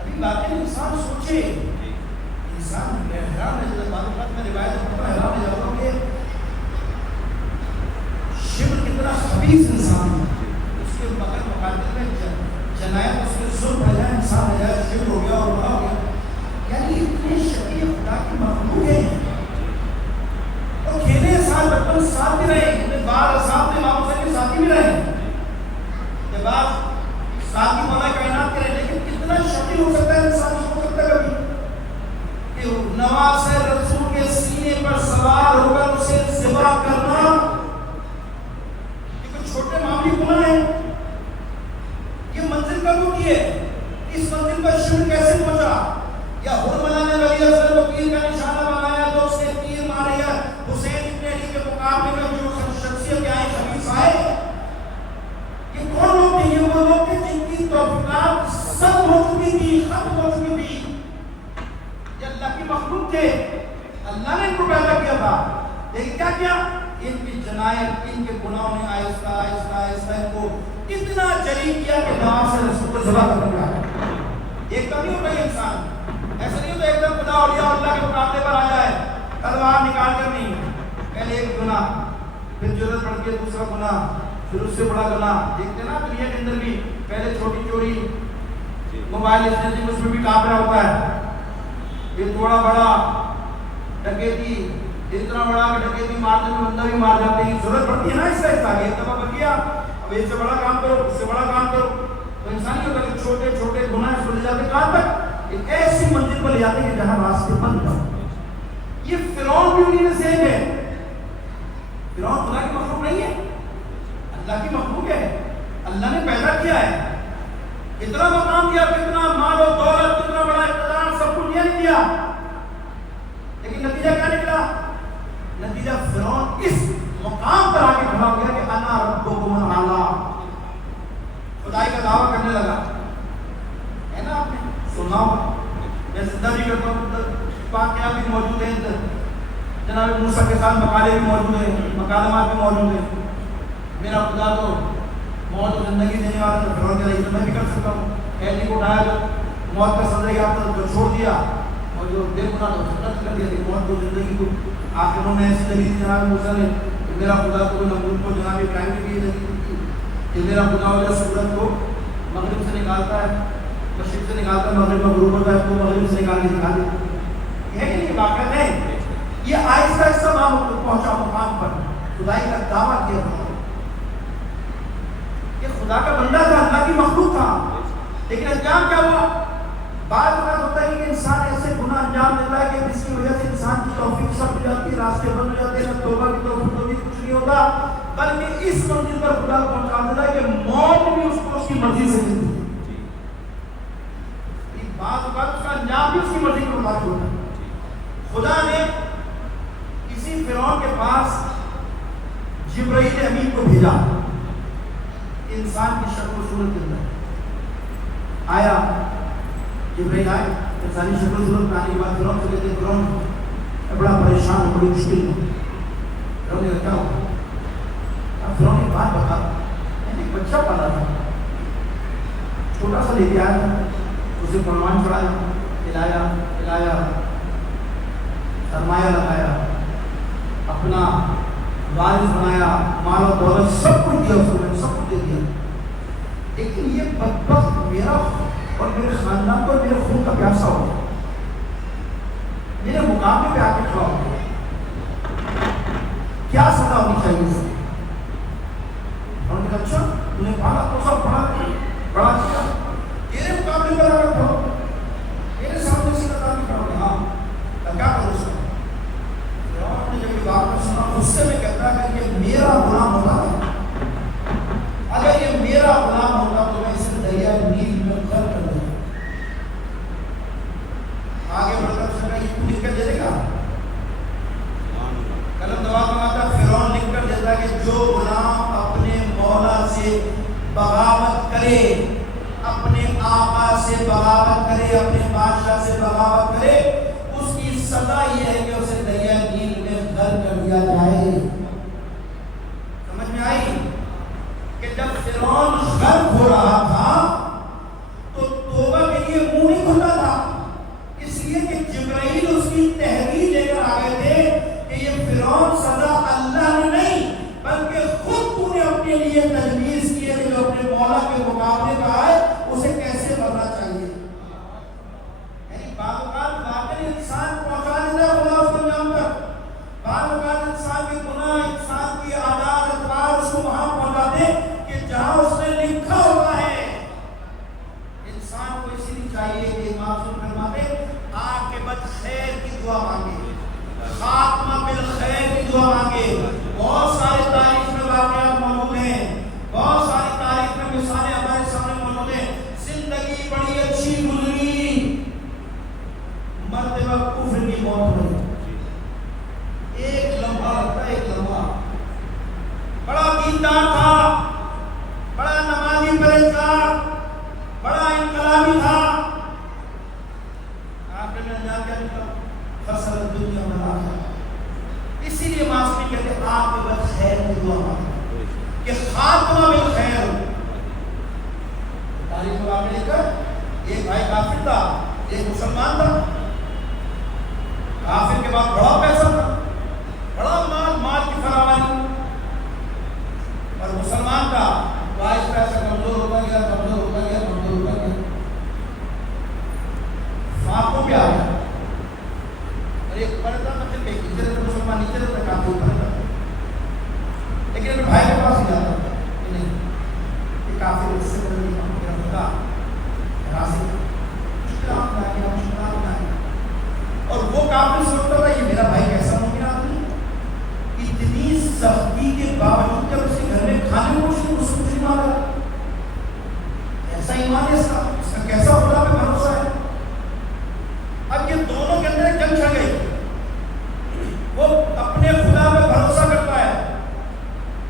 ابھی باقی انسان سوچے، انسان حیران ہے۔ جب معلومات میں روایت ہوتا ہے حیران ہو جاتا ہوں کہ شبر کتنا خبیث انسان ہے۔ اس کے بغیر مقابل میں جنایت، اس کے ظلم ہو جائے، انسان ہو جائے، شبر ہو گیا اور بڑا ہو گیا۔ یعنی اتنے شقی خدا کی مخلوق ہیں۔ اور کھیلے سال بچپن ساتھ بھی رہے، بار ساتھ میں ماموں سے ساتھی بھی رہے، بعض ساتھی مولا کائنات کرے، لیکن کتنا شکیل ہو سکتا ہے انسان؟ ہو سکتا ہے کبھی کہ نواز رسول کے سینے پر سوار ہو کر اسے ذبح کرنا یہ کوئی چھوٹے معاملی گناہ ہے؟ یہ منزل کب ہوتی ہے؟ اس منزل پر شرک کیسے پہنچا؟ یا حرملہ نے ولی اصغر کو تیر کا نشانہ بنایا تو اس نے تیر مارے، یا حسین ابن علی کے مقابلے میں جو شخصیت آئے خبیث آئے؟ یہ کون لوگ تھے؟ یہ وہ لوگ تھے جن کی توفیقات سب ہو چکی تھی، ختم ہو چکی تھی۔ یہ اللہ کی مخلوق تھے، اللہ نے ان کو پیدا کیا تھا، لیکن کیا کیا؟ ان کی جنایت، ان کے گناہوں نے آہستہ آہستہ آہستہ ان کو اتنا جری کیا کہ نواز رسول کو ذبح کرنے کا ایک دم نہیں ہوتا۔ یہ انسان ایسا نہیں ہوتا ایک دم خدا اولیاء اللہ کے مقابلے پر آ جائے تلوار نکال کر، نہیں۔ پہلے ایک گناہ، پھر جرات بڑھ کے دوسرا گناہ، پھر اس سے بڑا گناہ۔ دیکھتے نا دنیا کے اندر بھی پہلے چھوٹی چوری، موبائل اسنیچنگ، اس میں بھی کافرہ ہوتا ہے، پھر تھوڑا بڑا ڈکیتی، اتنا بڑا کہ ڈکیتی مارنے میں بندہ بھی مار جاتے ہیں۔ ضرورت پڑتی ہے نا اس طرح سے، ایک دفعہ بن گیا اب اس سے بڑا کام کرو، اس سے بڑا کام کرو، تو انسان ہی ہوتا کہ چھوٹے چھوٹے گناہ اس کو لے جاتے کہاں تک؟ ایک ایسی منزل پر لے جاتے ہیں جہاں راستے بند ہو۔ یہ فرعون بھی انہی میں سے ایک ہے۔ فرعون خدا کی مخلوق نہیں ہے، اللہ کی مخلوق ہے، اللہ نے پیدا کیا ہے، اتنا مقام دیا، کتنا مال و دولت، کتنا بڑا اقتدار، سب کچھ دیا نہیں دیا، لیکن نتیجہ کیا نکلا؟ نتیجہ فرعون اس مقام پر آ کے کھڑا ہو گیا کہ انا ربکم الاعلی، خدائی کا دعویٰ کرنے لگا۔ ہے نا، آپ نے سنا ہوگا، میں زندہ بھی کرتا ہوں، واقعہ بھی موجود ہے اندر۔ جناب موسیٰ کے ساتھ مقالے بھی موجود ہیں، مکالمات بھی موجود ہیں. میرا خدا تو موت و زندگی دینے والا تو فرعون کے رئیس میں بھی کر سکتا ہوں. قیدی کو اٹھایا تو موت کا سزا یافتہ تو چھوڑ دیا، اور جو بے گناہ تو رد کر دیا. موت کو زندگی کو آخر انہوں نے ایسی دلیل جناب موسیٰ نے کہ میرا خدا تو نمرود کو جناب ابراہیم نے بھی یہ دلیل کی کہ میرا خدا والا سورج کو مغرب سے نکالتا ہے، مشرق سے نکالتا ہے، مغرب میں غروب ہوتا ہے تو مغرب سے نکال کے دکھا دیتا ہے. یہ کہ یہ واقعہ نہیں، یہ آہستہ آہستہ پہنچا مقام پر خدائی کا دعویٰ کیا تھا. یہ خدا کا بندہ تھا، اللہ کی مخلوق تھا، لیکن انجام کیا ہوا؟ بعض اوقات ہوتا ہے کہ انسان ایسے گناہ انجام دیتا ہے کہ جس کی وجہ سے انسان کی توفیق سب ہو جاتی ہے، راستے بند ہو جاتے ہیں، توبہ کی توفیق تو بھی کچھ نہیں ہوتا، بلکہ اس منزل پر خدا پہنچا دیتا ہے کہ موت بھی اس کو اس کی مرضی سے ملتی ہے. بعض اوقات اس کا انجام بھی اس کی مرضی کے مطابق ہوتا ہے. خدا نے کسی فرعون کے پاس جبرائیل امین کو بھیجا، انسان کی شکل و صورت کے اندر آیا. جبرائیل آئے، انسانی شکل و صورت میں آنے کے بعد فرعون سے کہتے ہیں فرعون میں بڑا پریشان ہوں، بڑی مشکل ہوں. فرعون نے کہا کیا ہوا؟ فرعون ایک بات بتا، میں نے ایک بچہ پالا تھا، چھوٹا سا لے کے آیا، اسے قربان چڑھایا، کھلایا سرمایہ لگایا، اپنا وارث بنایا، مال و دولت سب کچھ دیا، اس کو میں نے سب کچھ دے دیا. لیکن یہ بدبخت میرا اور میرے خاندان کو میرے خون کا پیاسا ہو گیا، میرے مقابلے پہ آ کے کھڑا ہو گیا. کیا سزا ہونی چاہیے اسے؟ اور نے کہا اچھا تو نے پالا تو سب بڑا کیا، تیرے مقابلے پر آ کر کھڑا، میرے سامنے سے کہا نہیں کھڑا. ہاں کیا کروں اس کا؟ فرعون نے جب یہ بات سنا غصے میں کہتا ہے کہ میرا غلام ہوتا ہے، اگر یہ میرا غلام ہوتا تو میں اسے دریا نیل میں غرق کر دوں. آگے بڑھ کر سکتا ہے تو لکھ کر دے گا، قلم دبا منگاتا. فرعون لکھ کر دیتا کہ جو غلام اپنے مولا سے بغاوت کرے، اپنے آقا سے بغاوت کرے، اپنے بادشاہ سے بغاوت کرے، اس کی سزا یہ ہے کہ اسے دریا نیل میں غرق کر دیا جائے. سمجھ میں آئی کہ جب فرعون غرق ہو رہا تھا تو توبہ کے لیے منہ نہیں کھلا تھا، اس لیے کہ جبرائیل اس کی تحریر لے کر آ گئے تھے کہ یہ فرعون سزا اللہ نے نہیں بلکہ خود تو نے اپنے لیے تجویز کی ہے کہ جو اپنے مولا کے مقابلے کا ہے اسے کیسے بننا چاہیے. یعنی بعض اوقات واقعی انسان پہنچا دیتا ہے خدا اس کو انجام تک، بعض اوقات انسان کے گناہ، انسان کی عادات اطوار اس کو وہاں پہنچاتے کہ جہاں اس نے لکھا ہوتا ہے. انسان کو اسی لیے چاہیے کہ معصوم فرماتے عاقبت خیر کی دعا مانگے، خاتمہ بالخیر کی دعا مانگے. بہت سارے تاریخ میں واقعات موجود ہیں، بہت ساری تاریخ میں مثالیں ہمارے سامنے موجود ہیں. زندگی بڑی اچھی گزری، مرتے وقت کفر کی موت ہوئی. ایک لمحہ لگتا ہے، ایک لمحہ. بڑا دیندار تھا، بڑا نمازی پرہیزگار، بڑا انقلابی تھا، آخر میں انجام کیا نکلا؟ خسر الدنیا والآخرہ. اسی لیے معصوم کہتے ہیں عاقبت خیر کی دعا مانگو کہ خاتمہ بالخیر ہو. تاریخ میں واقع لکھا ایک بھائی کافر تھا، ایک مسلمان تھا. کافر کے بعد بڑا پیسہ تھا، بڑا مال کی فراوانی، اور مسلمان کا باعث پیسہ کمزور ہوتا گیا. فاقوں پہ آ گیا، اور ایک پڑھتا تھا پھر نیچے رہتا مسلمان، نیچے رہتا کافی اوپر رہتا. لیکن اپنے بھائی کے پاس ہی جاتا تھا کہ نہیں یہ کافی اس سے میرا خدا راضی اور وہ کافی سوچتا تھا یہ میرا بھائی کیسا ممکن آدمی. اتنی سختی کے باوجود جب اس کے گھر میں کھانے کو اس کو نہیں مارا، ایسا ایمان ہے اس کا کیسا خدا پہ بھروسہ ہے. اب یہ دونوں کے اندر جنگ چھڑ گئی. وہ اپنے خدا پہ بھروسہ کرتا ہے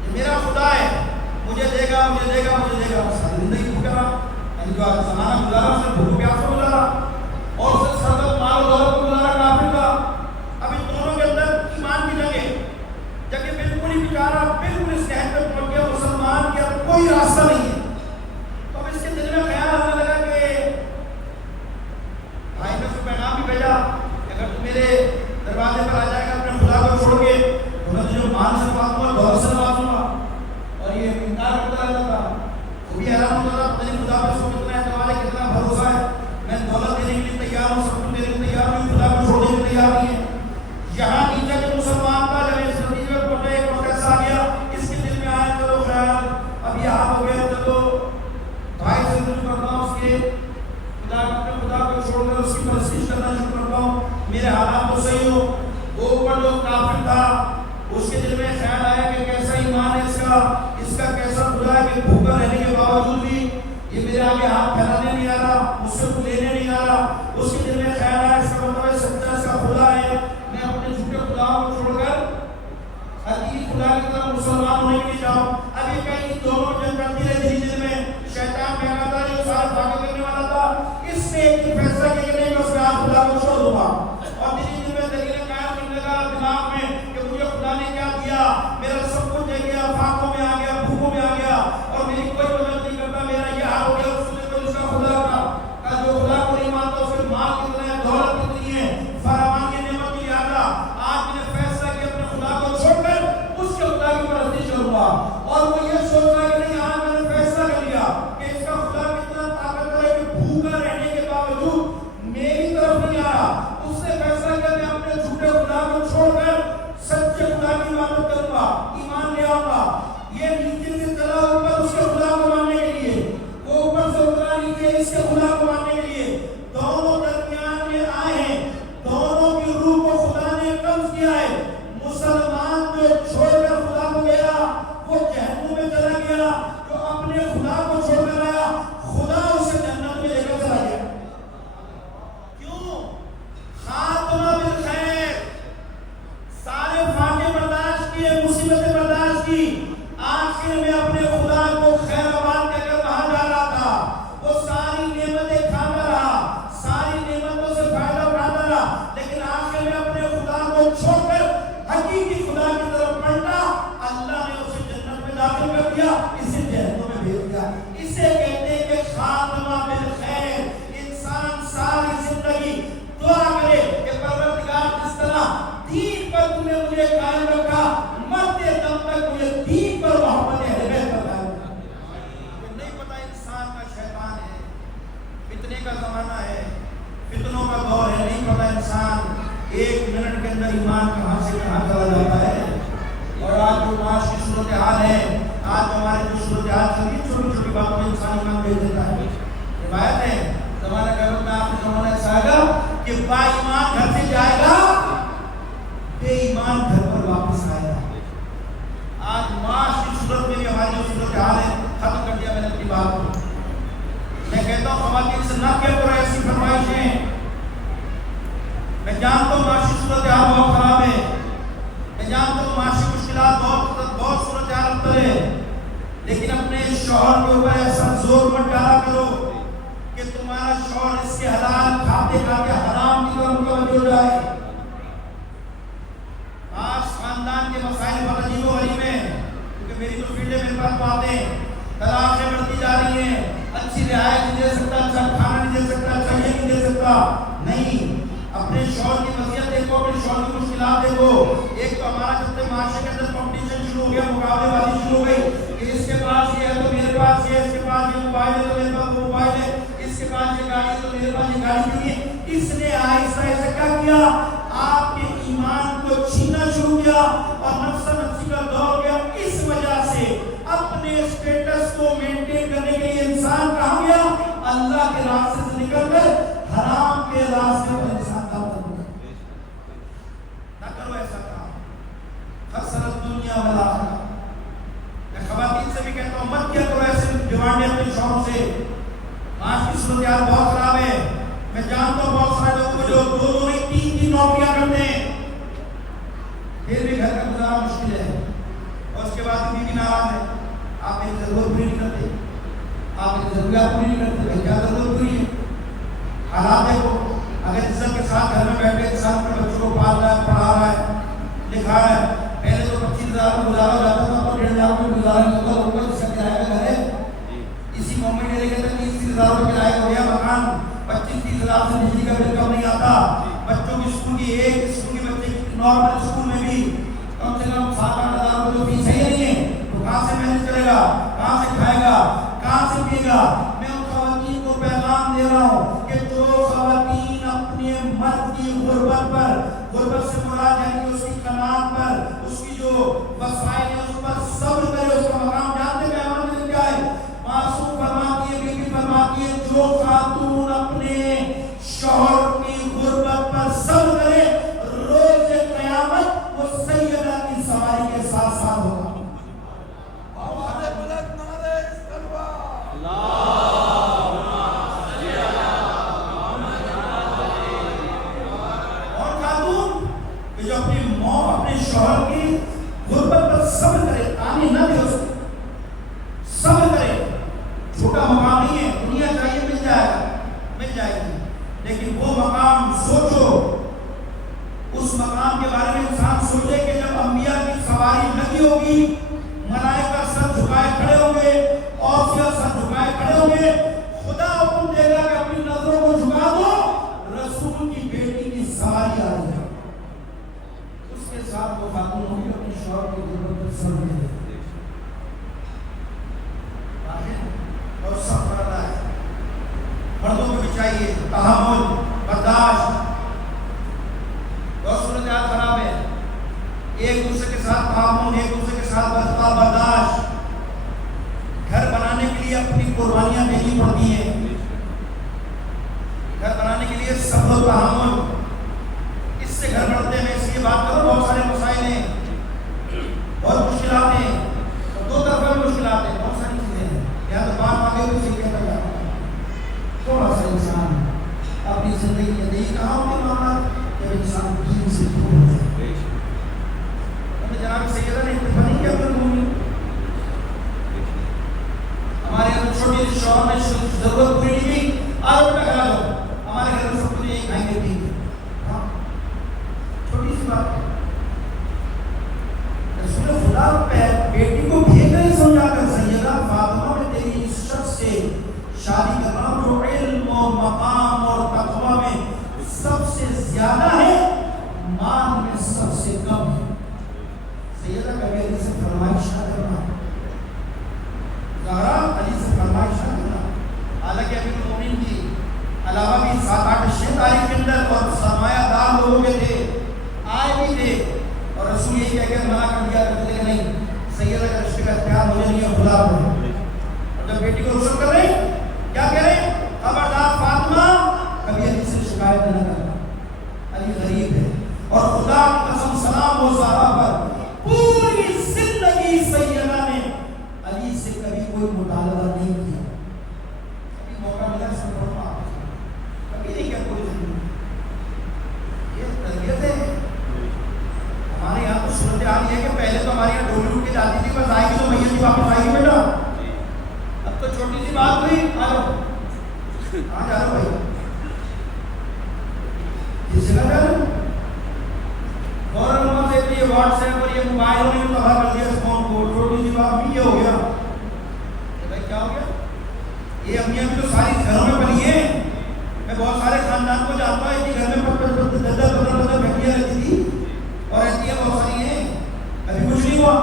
یہ میرا خدا ہے، مجھے دے گا مجھے دے گا مجھے دے گا. ساری زندگی بھوکا رہا، یعنی جو زمانہ گزارا اس نے بھوک پیاس کو گزارا اور اس نے سرد مال و دولت کو گزارا کافر کا. اب ان دونوں کے اندر ایمان آگے ہاتھ پھیلانے نہیں آ رہا، اس سے کچھ لینے نہیں آ رہا، اس کے دل میں خیال ہے اس کا مطلب ہے سچا اس کا خدا ہے، میں اپنے جھوٹے خداؤں کو چھوڑ کر حقیقی خدا کی طرف مسلمان ہونے کے لیے جاؤں۔ ابھی کئی دونوں جنگ کرتی رہی دل میں، شیطان کہنا تھا جو سارا بھاگا کرنے والا تھا، اس نے ایک فیصلہ کیا کہ نہیں میں اس میں آپ خدا کو چھوڑ دوں گا، اور دل میں دلیلیں قائم کرنے لگا دماغ میں کہ مجھے خدا نے کیا دیا، میرا سب کچھ دے گیا، فاقوں میں آ گیا، بھوکوں میں آ گیا، اور میری کوئی مدد نہیں کرتا، میرا یہ حال ہو گیا، اس نے کوئی اس کا خدا کا جو خدا کو نہیں مانتا اس کے مال کتنا ہے، دولت کتنی ہے، فراوان کی نعمت کی یادہ، آج میں نے فیصلہ کیا اپنے خدا کو چھوڑ کر اس کے خدا کی پرستی کروں گا، اور وہ یہ سوچ رہا ہے کہ نہیں آج میں نے فیصلہ کر لیا کہ اس کا خدا کتنا طاقتور ہے کہ بھوکا رہنے کے باوجود میری طرف نہیں آ رہا، اس نے فیصلہ کیا میں اپنے جھوٹے خدا کو چھوڑ کر سچے خدا کی عبادت کروں گا، ایمان لے آؤں گا، یہ نیچے سے چلا اوپر اس کے خدا کو ماننے کے لیے، وہ اوپر سے اترا نیچے اس کے خدا کو ماننے کے لیے، دونوں درمیان میں آئے ہیں، دونوں کی روح کو خدا نے قبض کیا ہے، مسلمان جو چھوڑ کر خدا کو گیا وہ جہنم میں چلا گیا، جو اپنے خدا کو چھوڑ کر آیا خدا اسے جنت میں لے کر چلا گیا۔ کیوں؟ خاتمہ بالخیر، سارے فاقے برداشت کیے، مصیبتیں برداشت کی، آخر میں اپنے خدا کو خیر آباد کہہ کر وہاں جا رہا تھا، وہ ساری نعمتیں کھاتا رہا، ساری نعمتوں سے فائدہ اٹھاتا رہا، لیکن آخر میں اپنے خدا کو چھوڑ کر حقیقی خدا کی طرف پلٹا، اللہ نے اسے جنت میں داخل کر دیا، اسے جہنم میں بھیج دیا۔ اسے کہتے ہیں کہ خاتمہ بالخیر، انسان ساری زندگی دعا کرے کہ پروردگار جس طرح دین پر تو نے مجھے قائم رکھا، مرتے دم تک مجھے دین پر محبت اہل بیت پر قائم رکھا۔ یہ نہیں پتا انسان کا شیطان ہے، فتنے کا زمانہ ہے، فتنوں کا دور ہے، نہیں پتا انسان ایک منٹ کے اندر ایمان کہاں سے کہاں چلا جاتا ہے۔ اور آج جو معاش کی صورتحال ہے، آج ہمارے جو صورتحال چل رہی ہے، چھوٹی چھوٹی باتوں میں انسان ایمان بھیج دیتا ہے۔ روایت ہے زمانہ قیامت میں آپ کو زمانہ ایسا آئے گا کہ با ایمان گھر سے جائے گا، بے ایمان گھر پر واپس آئے گا۔ آج معاش کی صورت میں بھی ہماری جو صورتحال ہے، ختم کر دیا میں نے اپنی بات کو۔ میں کہتا ہوں خواتین سے نہ کیا کرو ایسی فرمائشیں، میں جانتا ہوں معاشی صورتحال بہت خراب ہے، میں جانتا ہوں معاشی مشکلات بہت صورتحال ابتر ہے، لیکن اپنے شوہر کے اوپر ایسا زور مت ڈالا کرو کہ تمہارا شوہر اس کے حلال کھاتے کھاتے حرام کی طرف متوجہ ہو جائے۔ آج خاندان کے مسائل بہت عجیب و غریب ہیں، کیونکہ میری جو فیلڈ ہے میرے پاس باتیں ہیں، طلاقیں بڑھتی جا رہی ہیں، اچھی رعایت نہیں دے سکتا، اچھا کھانا نہیں دے سکتا، اچھا یہ نہیں دے سکتا، نہیں، اپنے شوہر کی وضعیت دیکھو، اپنے شوہر کی مشکلات دیکھو۔ ایک تو ہمارا جب سے معاشرے کے اندر کمپٹیشن شروع ہو گیا، مقابلے بازی شروع ہو گئی کہ اس کے پاس یہ ہے تو میرے پاس یہ ہے، اس کے پاس یہ موبائل ہے تو میرے پاس وہ موبائل ہے، اس کے پاس یہ گاڑی ہے تو میرے پاس یہ گاڑی کیوں ہے۔ اس نے آہستہ آہستہ کیا کیا، آپ کے ایمان کو چھینا شروع کیا اور نفس نفسی کا دور گیا۔ اس وجہ سے اپنے اسٹیٹس کو مینٹین کرنے کے لیے انسان کہاں گیا، اللہ کے راستے سے نکل کر حرام کے راستے پر انسان کا نہ کرو ایسا کام، خسرت دنیا والآخرہ۔ میں خواتین سے بھی کہتا ہوں مت کیا کرو ایسے ڈیمانڈیں اپنے شوہروں سے، آج کی صورتحال بہت خراب ہے۔ میں جانتا ہوں بہت سارے لوگوں کو جو دو نہیں تین نوکریاں کرتے ہیں، پھر بھی گھر کا گزارا مشکل ہے، اور اس کے بعد بیوی ناراض ہے، آپ میری ضرورت پوری نہیں کرتے، آپ میری ضروریات پوری نہیں کرتے، کیا ضرورت پوری ہے۔ حالات دیکھو، اگر عزت کے ساتھ گھر میں بیٹھے انسان اپنے بچوں کو پال رہا ہے، پڑھا رہا ہے، لکھا رہا ہے، پہلے تو 25,000 میں گزارا ہو جاتا تھا، تو 1,500,000 میں گزارا نہیں ہوتا، لوگوں جس کا کرایہ کا گھر ہے، اسی معاملے کے لیے 30,000 روپے کرایہ ہو گیا مکان، 25-30,000 سے بجلی کا بل کم نہیں آتا، بچوں کی اسکول کی ایک اسکول کے بچے کی نارمل اسکول میں بھی کم سے کم 7-8,000 روپے فیس ہے نہیں ہے، تو کہاں سے مینج کرے گا، کہاں سے کھائے گا، کہاں سے پیے گا۔ میں ان خواتین کو پیغام دے رہا ہوں کہ جو خواتین اپنے مرد کی غربت پر، غربت سے مراد یعنی اس کی قناعت پر، اس کی جو وسائل ہیں اس پر صبر کرے، اس کا مقام جانتے ہیں قیامت میں کیا ہے۔ معصوم فرماتی ہے، بی بی فرماتی ہے، جو خاتون اپنے شوہر کی غربت پر صبر کرے، روز قیامت وہ سیدہ کی سواری کے ساتھ ساتھ ہوگا۔ اللہ مردوں کو بھی چاہیے تحمل، برداشت. بہت صورتحال خراب ہے، ایک دوسرے کے ساتھ تعاون، ایک دوسرے کے ساتھ برداشت. گھر بنانے کے لیے اپنی قربانیاں دینی پڑتی ہیں، گھر بنانے کے لیے صبر و تحمل. اس سے گھر بڑھتے ہیں. اس لیے بات کرو، بہت سارے مسائل ہیں، بہت مشکلات ہیں، دو طرفہ بھی مشکلات ہیں، بہت ساری چیزیں ہیں. یا تو بات آگے بھی سیکھے گا تھوڑا سا انسان اپنی زندگی میں نہیں کہا ہوتے معاملات جب انسان دین سے دور ہو جائے. جناب سیدہ نے اتفاق نہیں کیا اپنے مومن. ہمارے یہاں چھوٹی سی شوہر میں ضرورت پوری نہیں گئی، آلو پہ کھلا دو، ہمارے گھر میں سب کچھ یہی کھائیں گے پئیں گے. چھوٹی سی بات. رسول خدا بیٹی کو بھیج نہیں سمجھا کر سیدہ فاطمہ میں تیری اس شخص سے شادی کرنا جو علم اور مقام اور تقوی میں سب سے زیادہ ہے، مال میں سب سے کم ہے. سیدہ کبھی علی سے فرمائش نہ کرنا، زہرا علی سے فرمائش نہ کرنا. حالانکہ امیر المومنین کی علاوہ بھی 7-8 شیخ تاریخ کے اندر اور سرمایہ دار لوگوں کے تھے، آئے بھی تھے، اور رسول یہ کہہ کے منع کر دیا کرتے کہ نہیں، سیدہ کا رشتے کا اختیار مجھے نہیں ہے، خدا کو. اور جب بیٹی کو رخصت کر رہے ہیں کیا کہہ رہے ہیں؟ خبردار فاطمہ کبھی علی سے شکایت نہ کرنا، علی غریب ہے. اور خدا کی قسم سلام و زہرا پر پوری زندگی سیدہ نے علی سے کبھی کوئی مطالبہ نہیں کیا. کبھی موقع ملا سے پڑھنا، کبھی نہیں کیا کوئی زندگی. یہ تربیت ہے. ہمارے یہاں تو صورتحال یہ ہے کہ پہلے تو ہمارے یہاں ڈولی اٹھ کے جاتی تھی، بس آئے گی تو بھیا جی واپس آئے گی بیٹا. اب تو چھوٹی سی بات ہوئی، آ جاؤ. کہاں جا رہے ہو بھائی؟ کس جگہ جا رہے ہو؟ فوراً وہاں سے یہ واٹس ایپ اور یہ موبائلوں نے تباہ کر دیا اس فون کو. چھوٹی سی بات بھی یہ ہو گیا. بھائی کیا ہو گیا؟ یہ امیاں بھی تو ساری گھروں میں پلی ہیں. میں بہت سارے خاندان کو جانتا ہوں کہ گھر میں 10-15 بھٹیاں رہتی تھی اور ایسی بہت ساری ہیں. ابھی کچھ نہیں ہوا،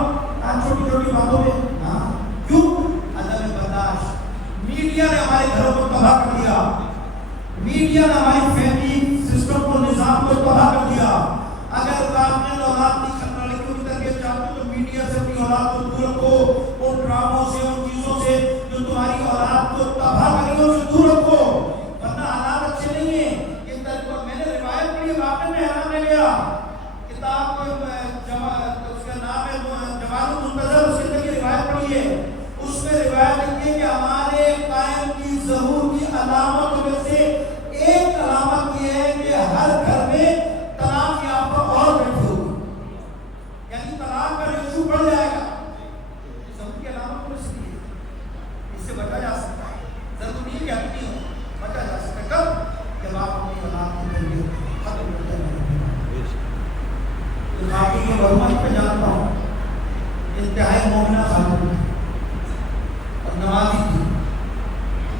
آج چھوٹی چھوٹی باتوں میں. ہاں کیوں؟ عدم برداشت. میڈیا نے ہمارے گھروں کو تباہ کر دیا، میڈیا نے ہماری فیملی سسٹم کو، نظام کو تباہ کر دیا. اگر آپ نے اولاد کی لڑکیوں کی تربیت چاہتے ہو تو میڈیا سے اپنی اولاد کو دور رکھو، ان ڈراموں سے، ان چیزوں سے جو تمہاری اولاد کو تباہ کریوں سے دور رکھو، ورنہ حالات اچھے نہیں ہیں. یہ تربیت میں نے روایت پڑھی، واقعی میں حیران رہ گیا. کتاب اس کا نام ہے جمال المنتظر، اس کے اندر کی روایت پڑھی ہے. اس میں روایت لکھی ہے کہ ہمارے قائم کی ظہور کی علامت میں سے ایک علامت یہ ہے کہ ہر گھر میں طلاق یافتہ اور بیٹھی ہوگی، یعنی طلاق کا ریشو بڑھ جائے گا. ظہور کی علامت کو اس سے بچا جا سکتا ہے. ضرور نہیں کہ اپنی ہو، بچا جا سکتا ہے. کب؟ جب آپ اپنی اولاد کی تربیت ختم کر دیں. باقی کے برمن پہ جانتا ہوں، انتہائی مومنہ خاتون تھی اور نمازی تھی،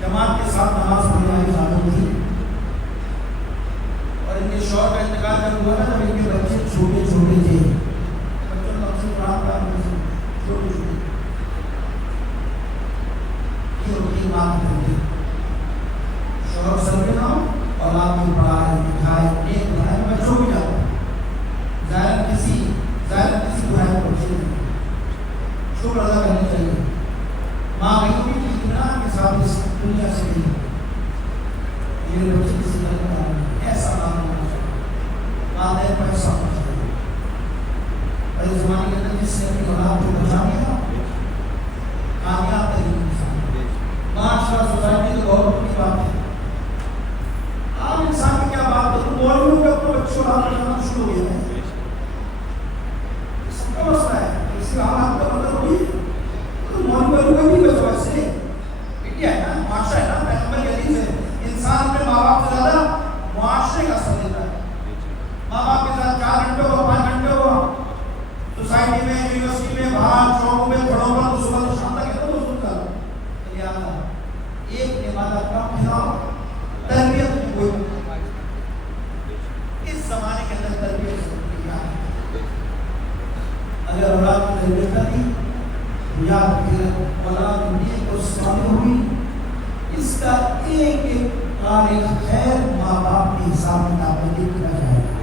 جماعت کے ساتھ نماز پڑھنے والی خاتون تھی. اور ان کے شوہر کا انتقال جب ہوا نا، جب ان کے بچے چھوٹے چھوٹے تھے، بچوں کا اکثر قرآن کا چھوٹے چھوٹے یہ ان کی ماں کی شوہر سر پہ نہ ہو، اولاد کو پڑھائے لکھائے نیک بنائے، بچوں کو جاتا ظاہر کسی برائی کو بچے نہیں. شکر ادا کرنی چاہیے. ماں بھائیوں بھی اطمینان کے ساتھ اس دنیا سے نہیں، میرے بچے کسی طرح کا ایسا کام ہونا چاہیے، والدین کو ایسا ہونا چاہیے. اور اس زمانے کے اندر جس نے اپنی اولاد کو بچا لیا کامیاب ترین انسان. معاشرہ سوسائٹی تو بہت بڑی بات ہے. عام انسان کی کیا بات کروں، مولویوں کے اپنے بچوں کو بچانا شروع ہو گیا ہے. مسئلہ ہے اس کا حالات کا مطلب ہوئی تو مولوی کو بھی بچو. ایسے انڈیا ہے نا، معاشرہ ہے نا، پیغمبر کی حدیث ہے انسان اپنے ماں باپ سے زیادہ معاشرے کا اثر دیتا ہے. ماں باپ کے ساتھ 4 گھنٹے ہو 5 گھنٹے ہو سوسائٹی میں، یونیورسٹی میں، باہر چوکوں میں پڑھو پر تو صبح شام تک کہتا ہوں سن کر لہٰذا ایک عبادت کم پھیلاؤ. تربیت میں کوئی اس زمانے کے اندر تربیت سے اگر اولاد کی تربیت کر دی تو یاد رکھیے اولاد نیک اور صالح ہوئی. اس کا ایک ایک تاریخ خیر ماں باپ کے حساب کتاب میں لکھا جائے گا.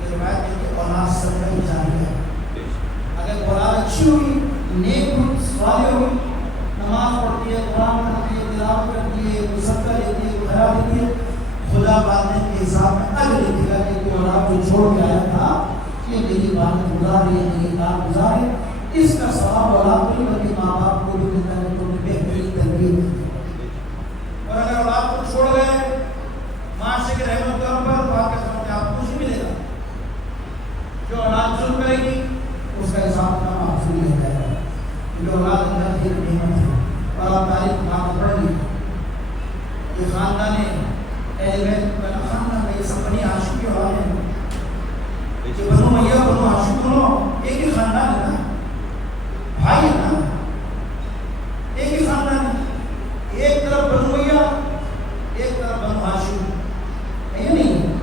یہ روایت ہے کہ اولاد صدقہ جاریہ ہے. اگر اولاد اچھی ہوئی، نیک ہوئی، صالح ہوئی، نماز پڑھتی ہے، قرآن پڑھتی ہے، تلاوت کرتی ہے، صدقہ دیتی ہے، خیرات دیتی ہے، خدا والدین کے حساب میں اجر لکھے گا کہ تو اولاد جو چھوڑ کے آیا تھا یہ میری بات گزار ہے، میری بات گزار ہے. اس کا ثواب اولاد کو نہیں بلکہ ماں باپ کو بھی ملتا ہے، تو بہترین تربیت دی. اور اگر اولاد کو چھوڑ گئے معاشرے کے رحمت کے اوپر، تو آپ کے سامنے آپ کو کچھ ملے گا. جو اولاد ظلم کرے گی اس کا حساب کتاب آپ سے نہیں ہو جائے گا. جو اولاد اللہ کی نعمت ہے. اور آپ تاریخ بات پڑھ لی، یہ خاندان اہل بیت کا خاندان ہے، یہ سب بنی ہاشم کے اولاد ہیں. یہ بنو امیہ بنو ہاشم دونوں ایک ہی خاندان ہے نا، بھائی ہے نا، ایک ہی خاندان ہے. ایک طرف بنو امیہ، ایک طرف بنو ہاشم ہے یا نہیں؟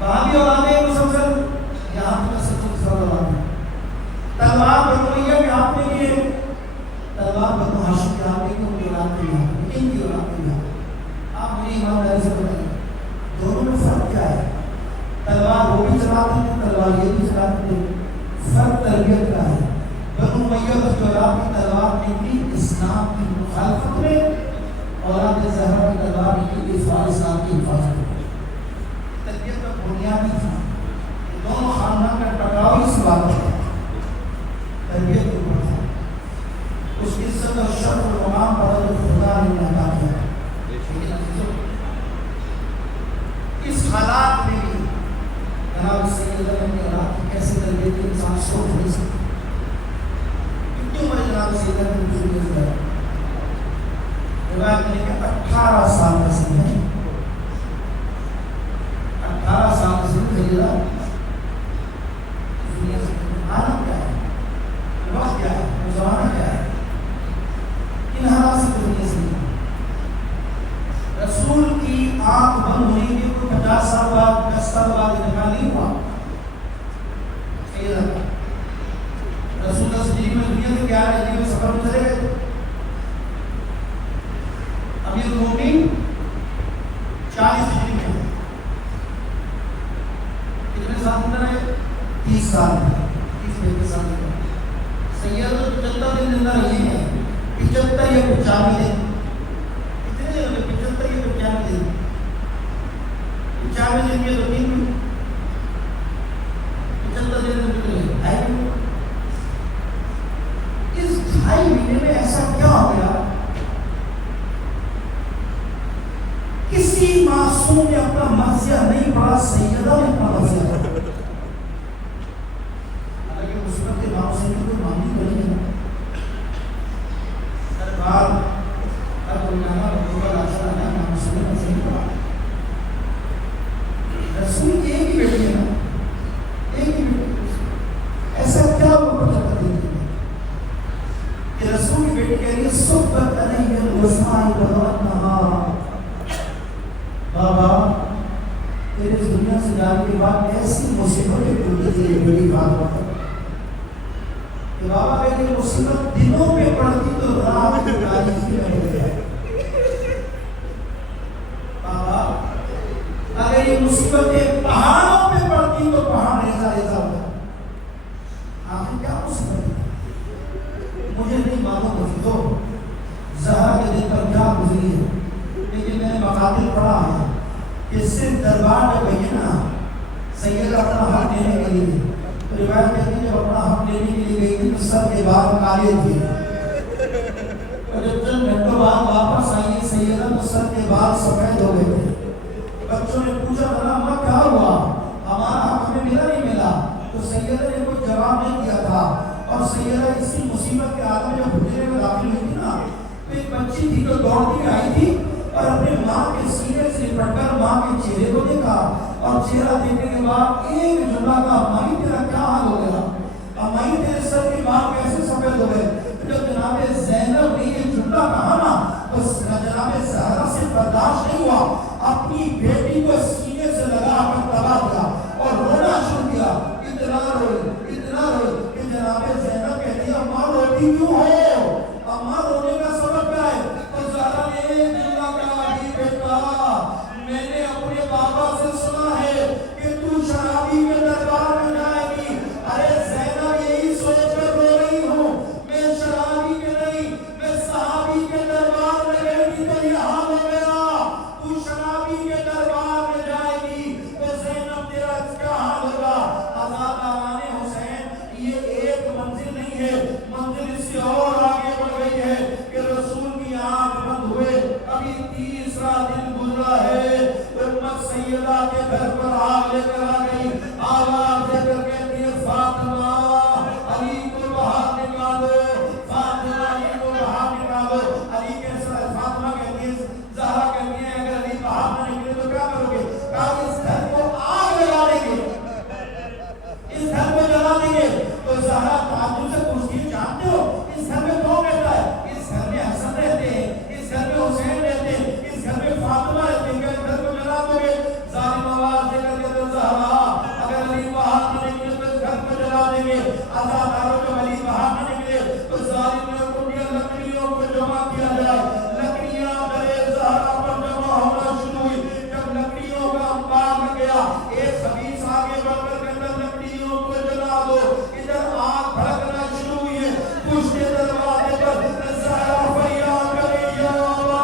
وہاں بھی اولاد ہے مسلسل، یہاں بھی مسلسل اولاد ہے. تلوار بنو امیہ کے ہاتھ میں بھی ہے، تلوار بنو ہاشم کے ہاتھ میں بھی، ان کی اولاد کے ہاتھ میں، ان کی اولاد کے ہاتھ. آپ مجھے ایمانداری سے بتائیے دونوں میں فرق کیا ہے؟ تلوار وہ بھی چلاتے ہیں، تلوار یہ بھی چلاتے ہیں. فرق تربیت کا ہے. بنو امیہ کی اولاد کی تلوار نکلی اسلام کی مخالفت میں، اولاد زہرا کی تلوار نکلی اسلام کی حفاظت میں. تربیت کا بنیادی تھا. دونوں خاندان کا ٹکراؤ اس بات پر تربیت کے اوپر تھا. اس عزت اور شرف اور مقام پر خدا نے عطا کیا. اس حالات میں بھی جناب سید اعظم کی اولاد کی کیسے تربیت کی انسان سوچ نہیں سکتا. کتنی عمر جناب سید اعظم کی ضرورت ہے؟ روایت میں کہ 18 سال کا سن ہے. 18 سال کا سن خریدا. دنیا سے عالم کیا ہے، وقت کیا ہے، زمانہ کیا ہے، ان حالات سے دنیا سے رسول کی آنکھ بند ہونے کے کوئی 50 سال بعد 10 سال بعد انتقال نہیں ہوا. رسول اللہ صلی اللہ علیہ وسلم دنیا سے کیا رہے ہیں، سفر میں چلے گئے. امیر المومنین 40 ہجری میں کتنے سال اندر ہے؟ 30 سال 30 سال. سید 75 دن زندہ رہے ہیں. 75 یا 95 دن، کتنے دن ہوئے؟ 75 یا 95 دن. 95 دن میں تو 3 بھی 75 دن میں نکلے 2.5 بھی. اس 2.5 مہینے میں ایسا کیا ہو گیا؟ کسی معصوم نے اپنا مرثیہ نہیں پڑھا، سیدہ نے اپنا مرثیہ پڑھا. حالانکہ مثبت کے نام سے کوئی معنی نہیں ہے. سرکار ہر دنیا میں آشرا ہے نام سے نہیں پڑھا. رسول کی ایک ہی بیٹی ہے نا، ایک ہی بیٹی. ایسا کیا وہ بچہ کرتی ہے کہ رسول کی بیٹی کہہ رہی ہے صحبت علیہ الوسماء بغرتنہا. بابا تیرے اس دنیا سے جانے کے بعد ایسی مصیبتیں ٹوٹی تھی، بڑی بات بتا کہ بابا اگر یہ مصیبت دنوں میں پڑتی تو رات کو تاریخی رہ گیا. بابا اگر یہ مصیبتیں پہاڑوں پہ پڑتی تو پہاڑ ریزہ ریزہ ہوتا. آخر کیا مصیبت ہے مجھے نہیں معلوم. تو زہرا کے دل پر کیا گزری ہے، لیکن میں نے مقاتل پڑھا ہے کہ صرف دربار میں گئی نا سید اپنا حق دینے کے لیے. تو روایت کہتی ہے جب اپنا حق دینے کے لیے گئی تھی تو سر کے بال کالے تھے، اور جب چند گھنٹوں بعد واپس آئی سیدہ تو سر کے بال سفید ہو گئے تھے. بچوں نے پوچھا بنا ہوا کیا ہوا، ہمارا حق ہمیں ملا نہیں ملا. تو سیدہ نے کوئی جواب نہیں دیا تھا. اور سیدہ اسی مصیبت کے عالم میں جب حجرے میں داخل ہوئی تھی نا، تو ایک بچی تھی جو دوڑتی آئی تھی اور اپنے ماں کے سینے سے لپٹ کر ماں کے چہرے کو دیکھا. اور چہرہ دیکھنے کے بعد ایک جملہ کا مائی تیرا کیا حال ہو گیا، مائی تیرے سر کے بال کیسے سفید ہو گئے. جب جناب زینب نے یہ جملہ کہا نا تو جناب زہرا سے برداشت نہیں ہوا، اپنی بیٹی کو سینے سے لگا کر دبا دیا اور رونا شروع کیا. اتنا روئی کہ جناب زینب کہتی ہے اماں روتی کیوں ہو، اماں رونے کا سبب کیا ہے؟ تو زہرا نے دلہ کا بھی بیٹا میں نے اپنے بابا سے سنا ہے کہ تو شرابی کے دربار میں جائے گی. ارے زینب یہی سوچ کر رو رہی ہوں میں شرابی کے نہیں میں صحابی کے دربار میں گئی تھی تو یہ حال ہو گیا. تو شرابی کے دربار میں جائے گی تو زینب تیرا کیا حال ہوگا. آزاد آران حسین یہ ایک منزل نہیں ہے منزل اس سے اور آگے بڑھ گئی ہے کہ رسول کی آنکھ بند ہوئے ابھی تیسرا دن گزرا ہے. امت سیدہ کے گھر پر آگ لے کر آ گئی. آواز دے کر کہتی ہے فاطمہ علی کو باہر نکالو فاطمہ علی کو باہر نکالو. علی کے ساتھ فاطمہ کہتی ہے زہرا کہتی ہے اگر علی باہر نہ نکلے تو کیا کرو گے. کہا اس گھر کو آگ لگا دیں گے اس گھر کو جلا دیں گے. تو زہرا تعجب سے پوچھتی ہے جانتے ہو اس گھر میں کون رہتا ہے. اس گھر میں حسن رہتے ہیں اس گھر میں حسین رہتے ہیں اس گھر میں فاطمہ رہتے ہیں. اس گھر کو جلا دو گے. ظالم آواز دے کر کہتے زہرا اگر علی باہر نہ نکلے تو اس گھر کو جلا دیں گے. آزاداروں جب علی باہر نہ نکلے تو ظالم نے کنڈیاں لکڑیوں کو جمع کیا جائے. لکڑیاں درے زہرا پر جمع ہونا شروع ہوئی. جب لکڑیوں کا انبار لگ گیا ایک خبیث آگے بڑھ کر کہتا لکڑیوں کو جلا دو. ادھر آگ بھڑکنا شروع ہوئی ہے. پشت دروازے پر زہرا فریاد کری یا مولا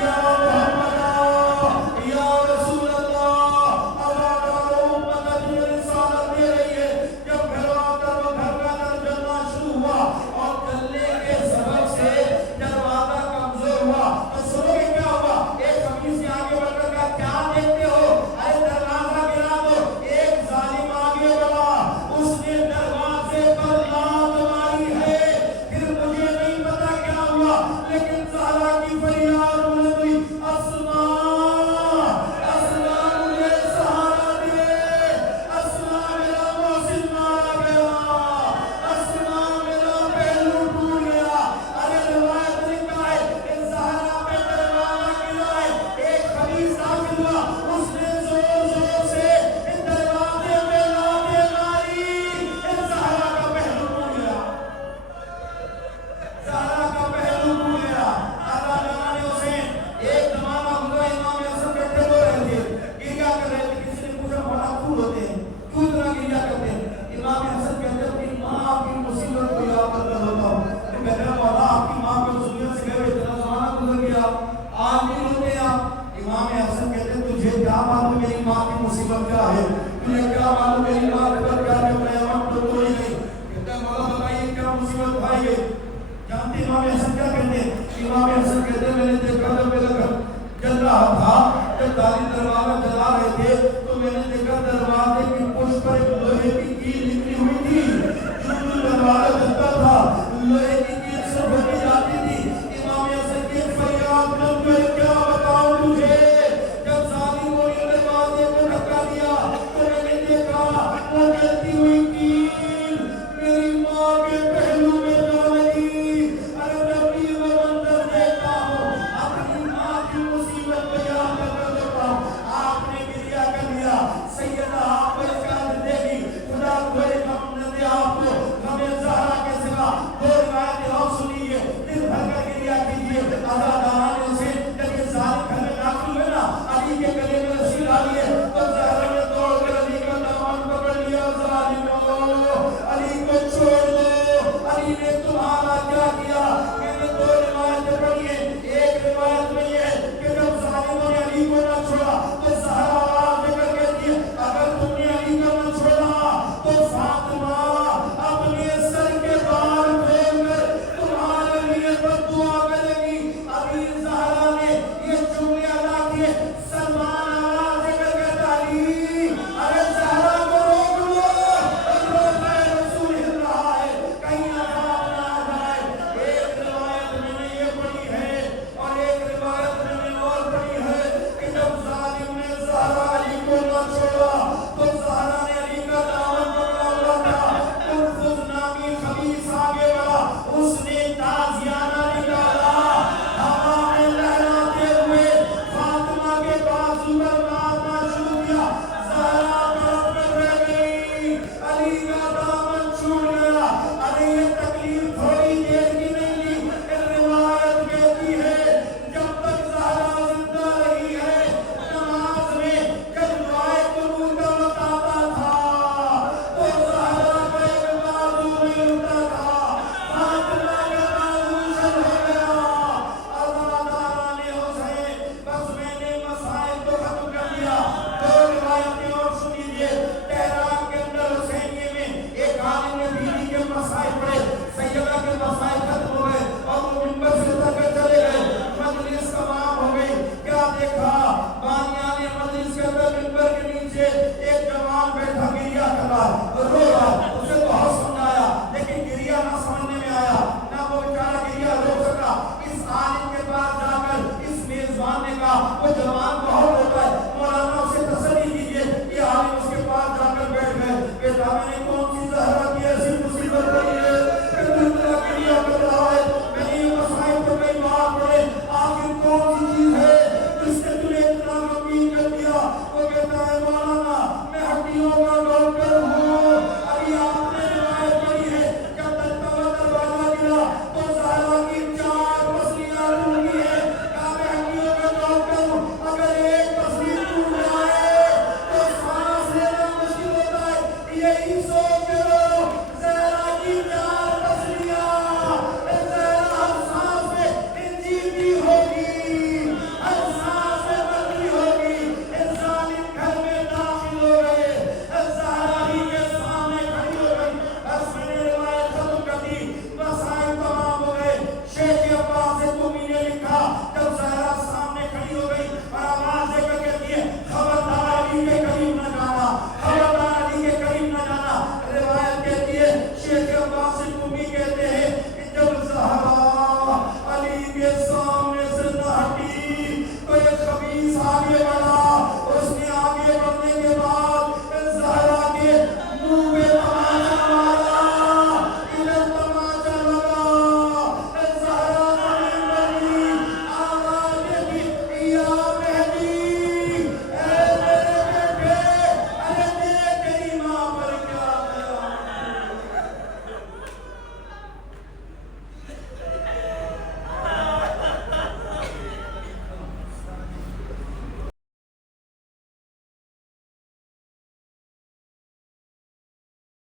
یا محمد یا رسول اللہ. آزاداروں امت اجل رسالت دے رہی ہے. جب گھر آکر وہ گھر کا در جلنا شروع ہوا اور جلنے کے سبب سے دروازہ کمزور ہوا تو سنو گے کیا ہوا. ایک خبیث نے آگے بڑھ کر کہا کیا دیکھتے ہو ارے دروازہ گرا دو. ایک ظالم آگے بڑھا اس نے دروازے پر لات ماری ہے. پھر مجھے نہیں پتا کیا ہوا لیکن زہرا کی فریاد مجھے ہوئی اسماء اسماء مجھے سہارا دے. اسماء میرا محسن مارا گیا. اسماء میرا پہلو ٹوٹ گیا. ارے روایت لکھا ہے کہ زہرا پہ دروازہ گرا ہے. ایک خبیث داخل ہوا اس نے زور زور سے دروازے میں لاتیں ماری. زہرا کا پہلو ٹوٹ گیا. زہرا کا پہلو ٹوٹ گیا. آزاد آران حسین ایک زمانہ گزرا امام حسن بیٹھے ہو رہے تھے گریا کر رہے تھے. کسی نے پوچھا بڑا کیوں ہوتے ہیں کیوں اتنا گریا کرتے ہیں. امام حسن کہتے ہیں اپنی ماں کی مصیبت کو یاد کرتا ہوتا ہوں کہ میرا مولا آپ کی ماں کو دنیا سے گئے اتنا زمانہ گزر گیا آج نہیں ہوتے آپ. امام حسن کہتے ہیں تجھے کیا معلوم میری ماں کی مصیبت کیا ہے. تجھے کیا معلوم میری ماں پر کیا ہے. قیامت تو کوئی نہیں. کہتے ہیں مولا بتائیے کیا مصیبت بھائی ہے. جانتے امام حسن کیا کہتے ہیں. امام حسن کہتے ہیں میں نے دیکھا جب میرا گھر جل رہا تھا جب داری دروازہ جلا رہے تھے تو میں نے دیکھا دروازے کی پشت پر ایک لوہے کی کیل نکلی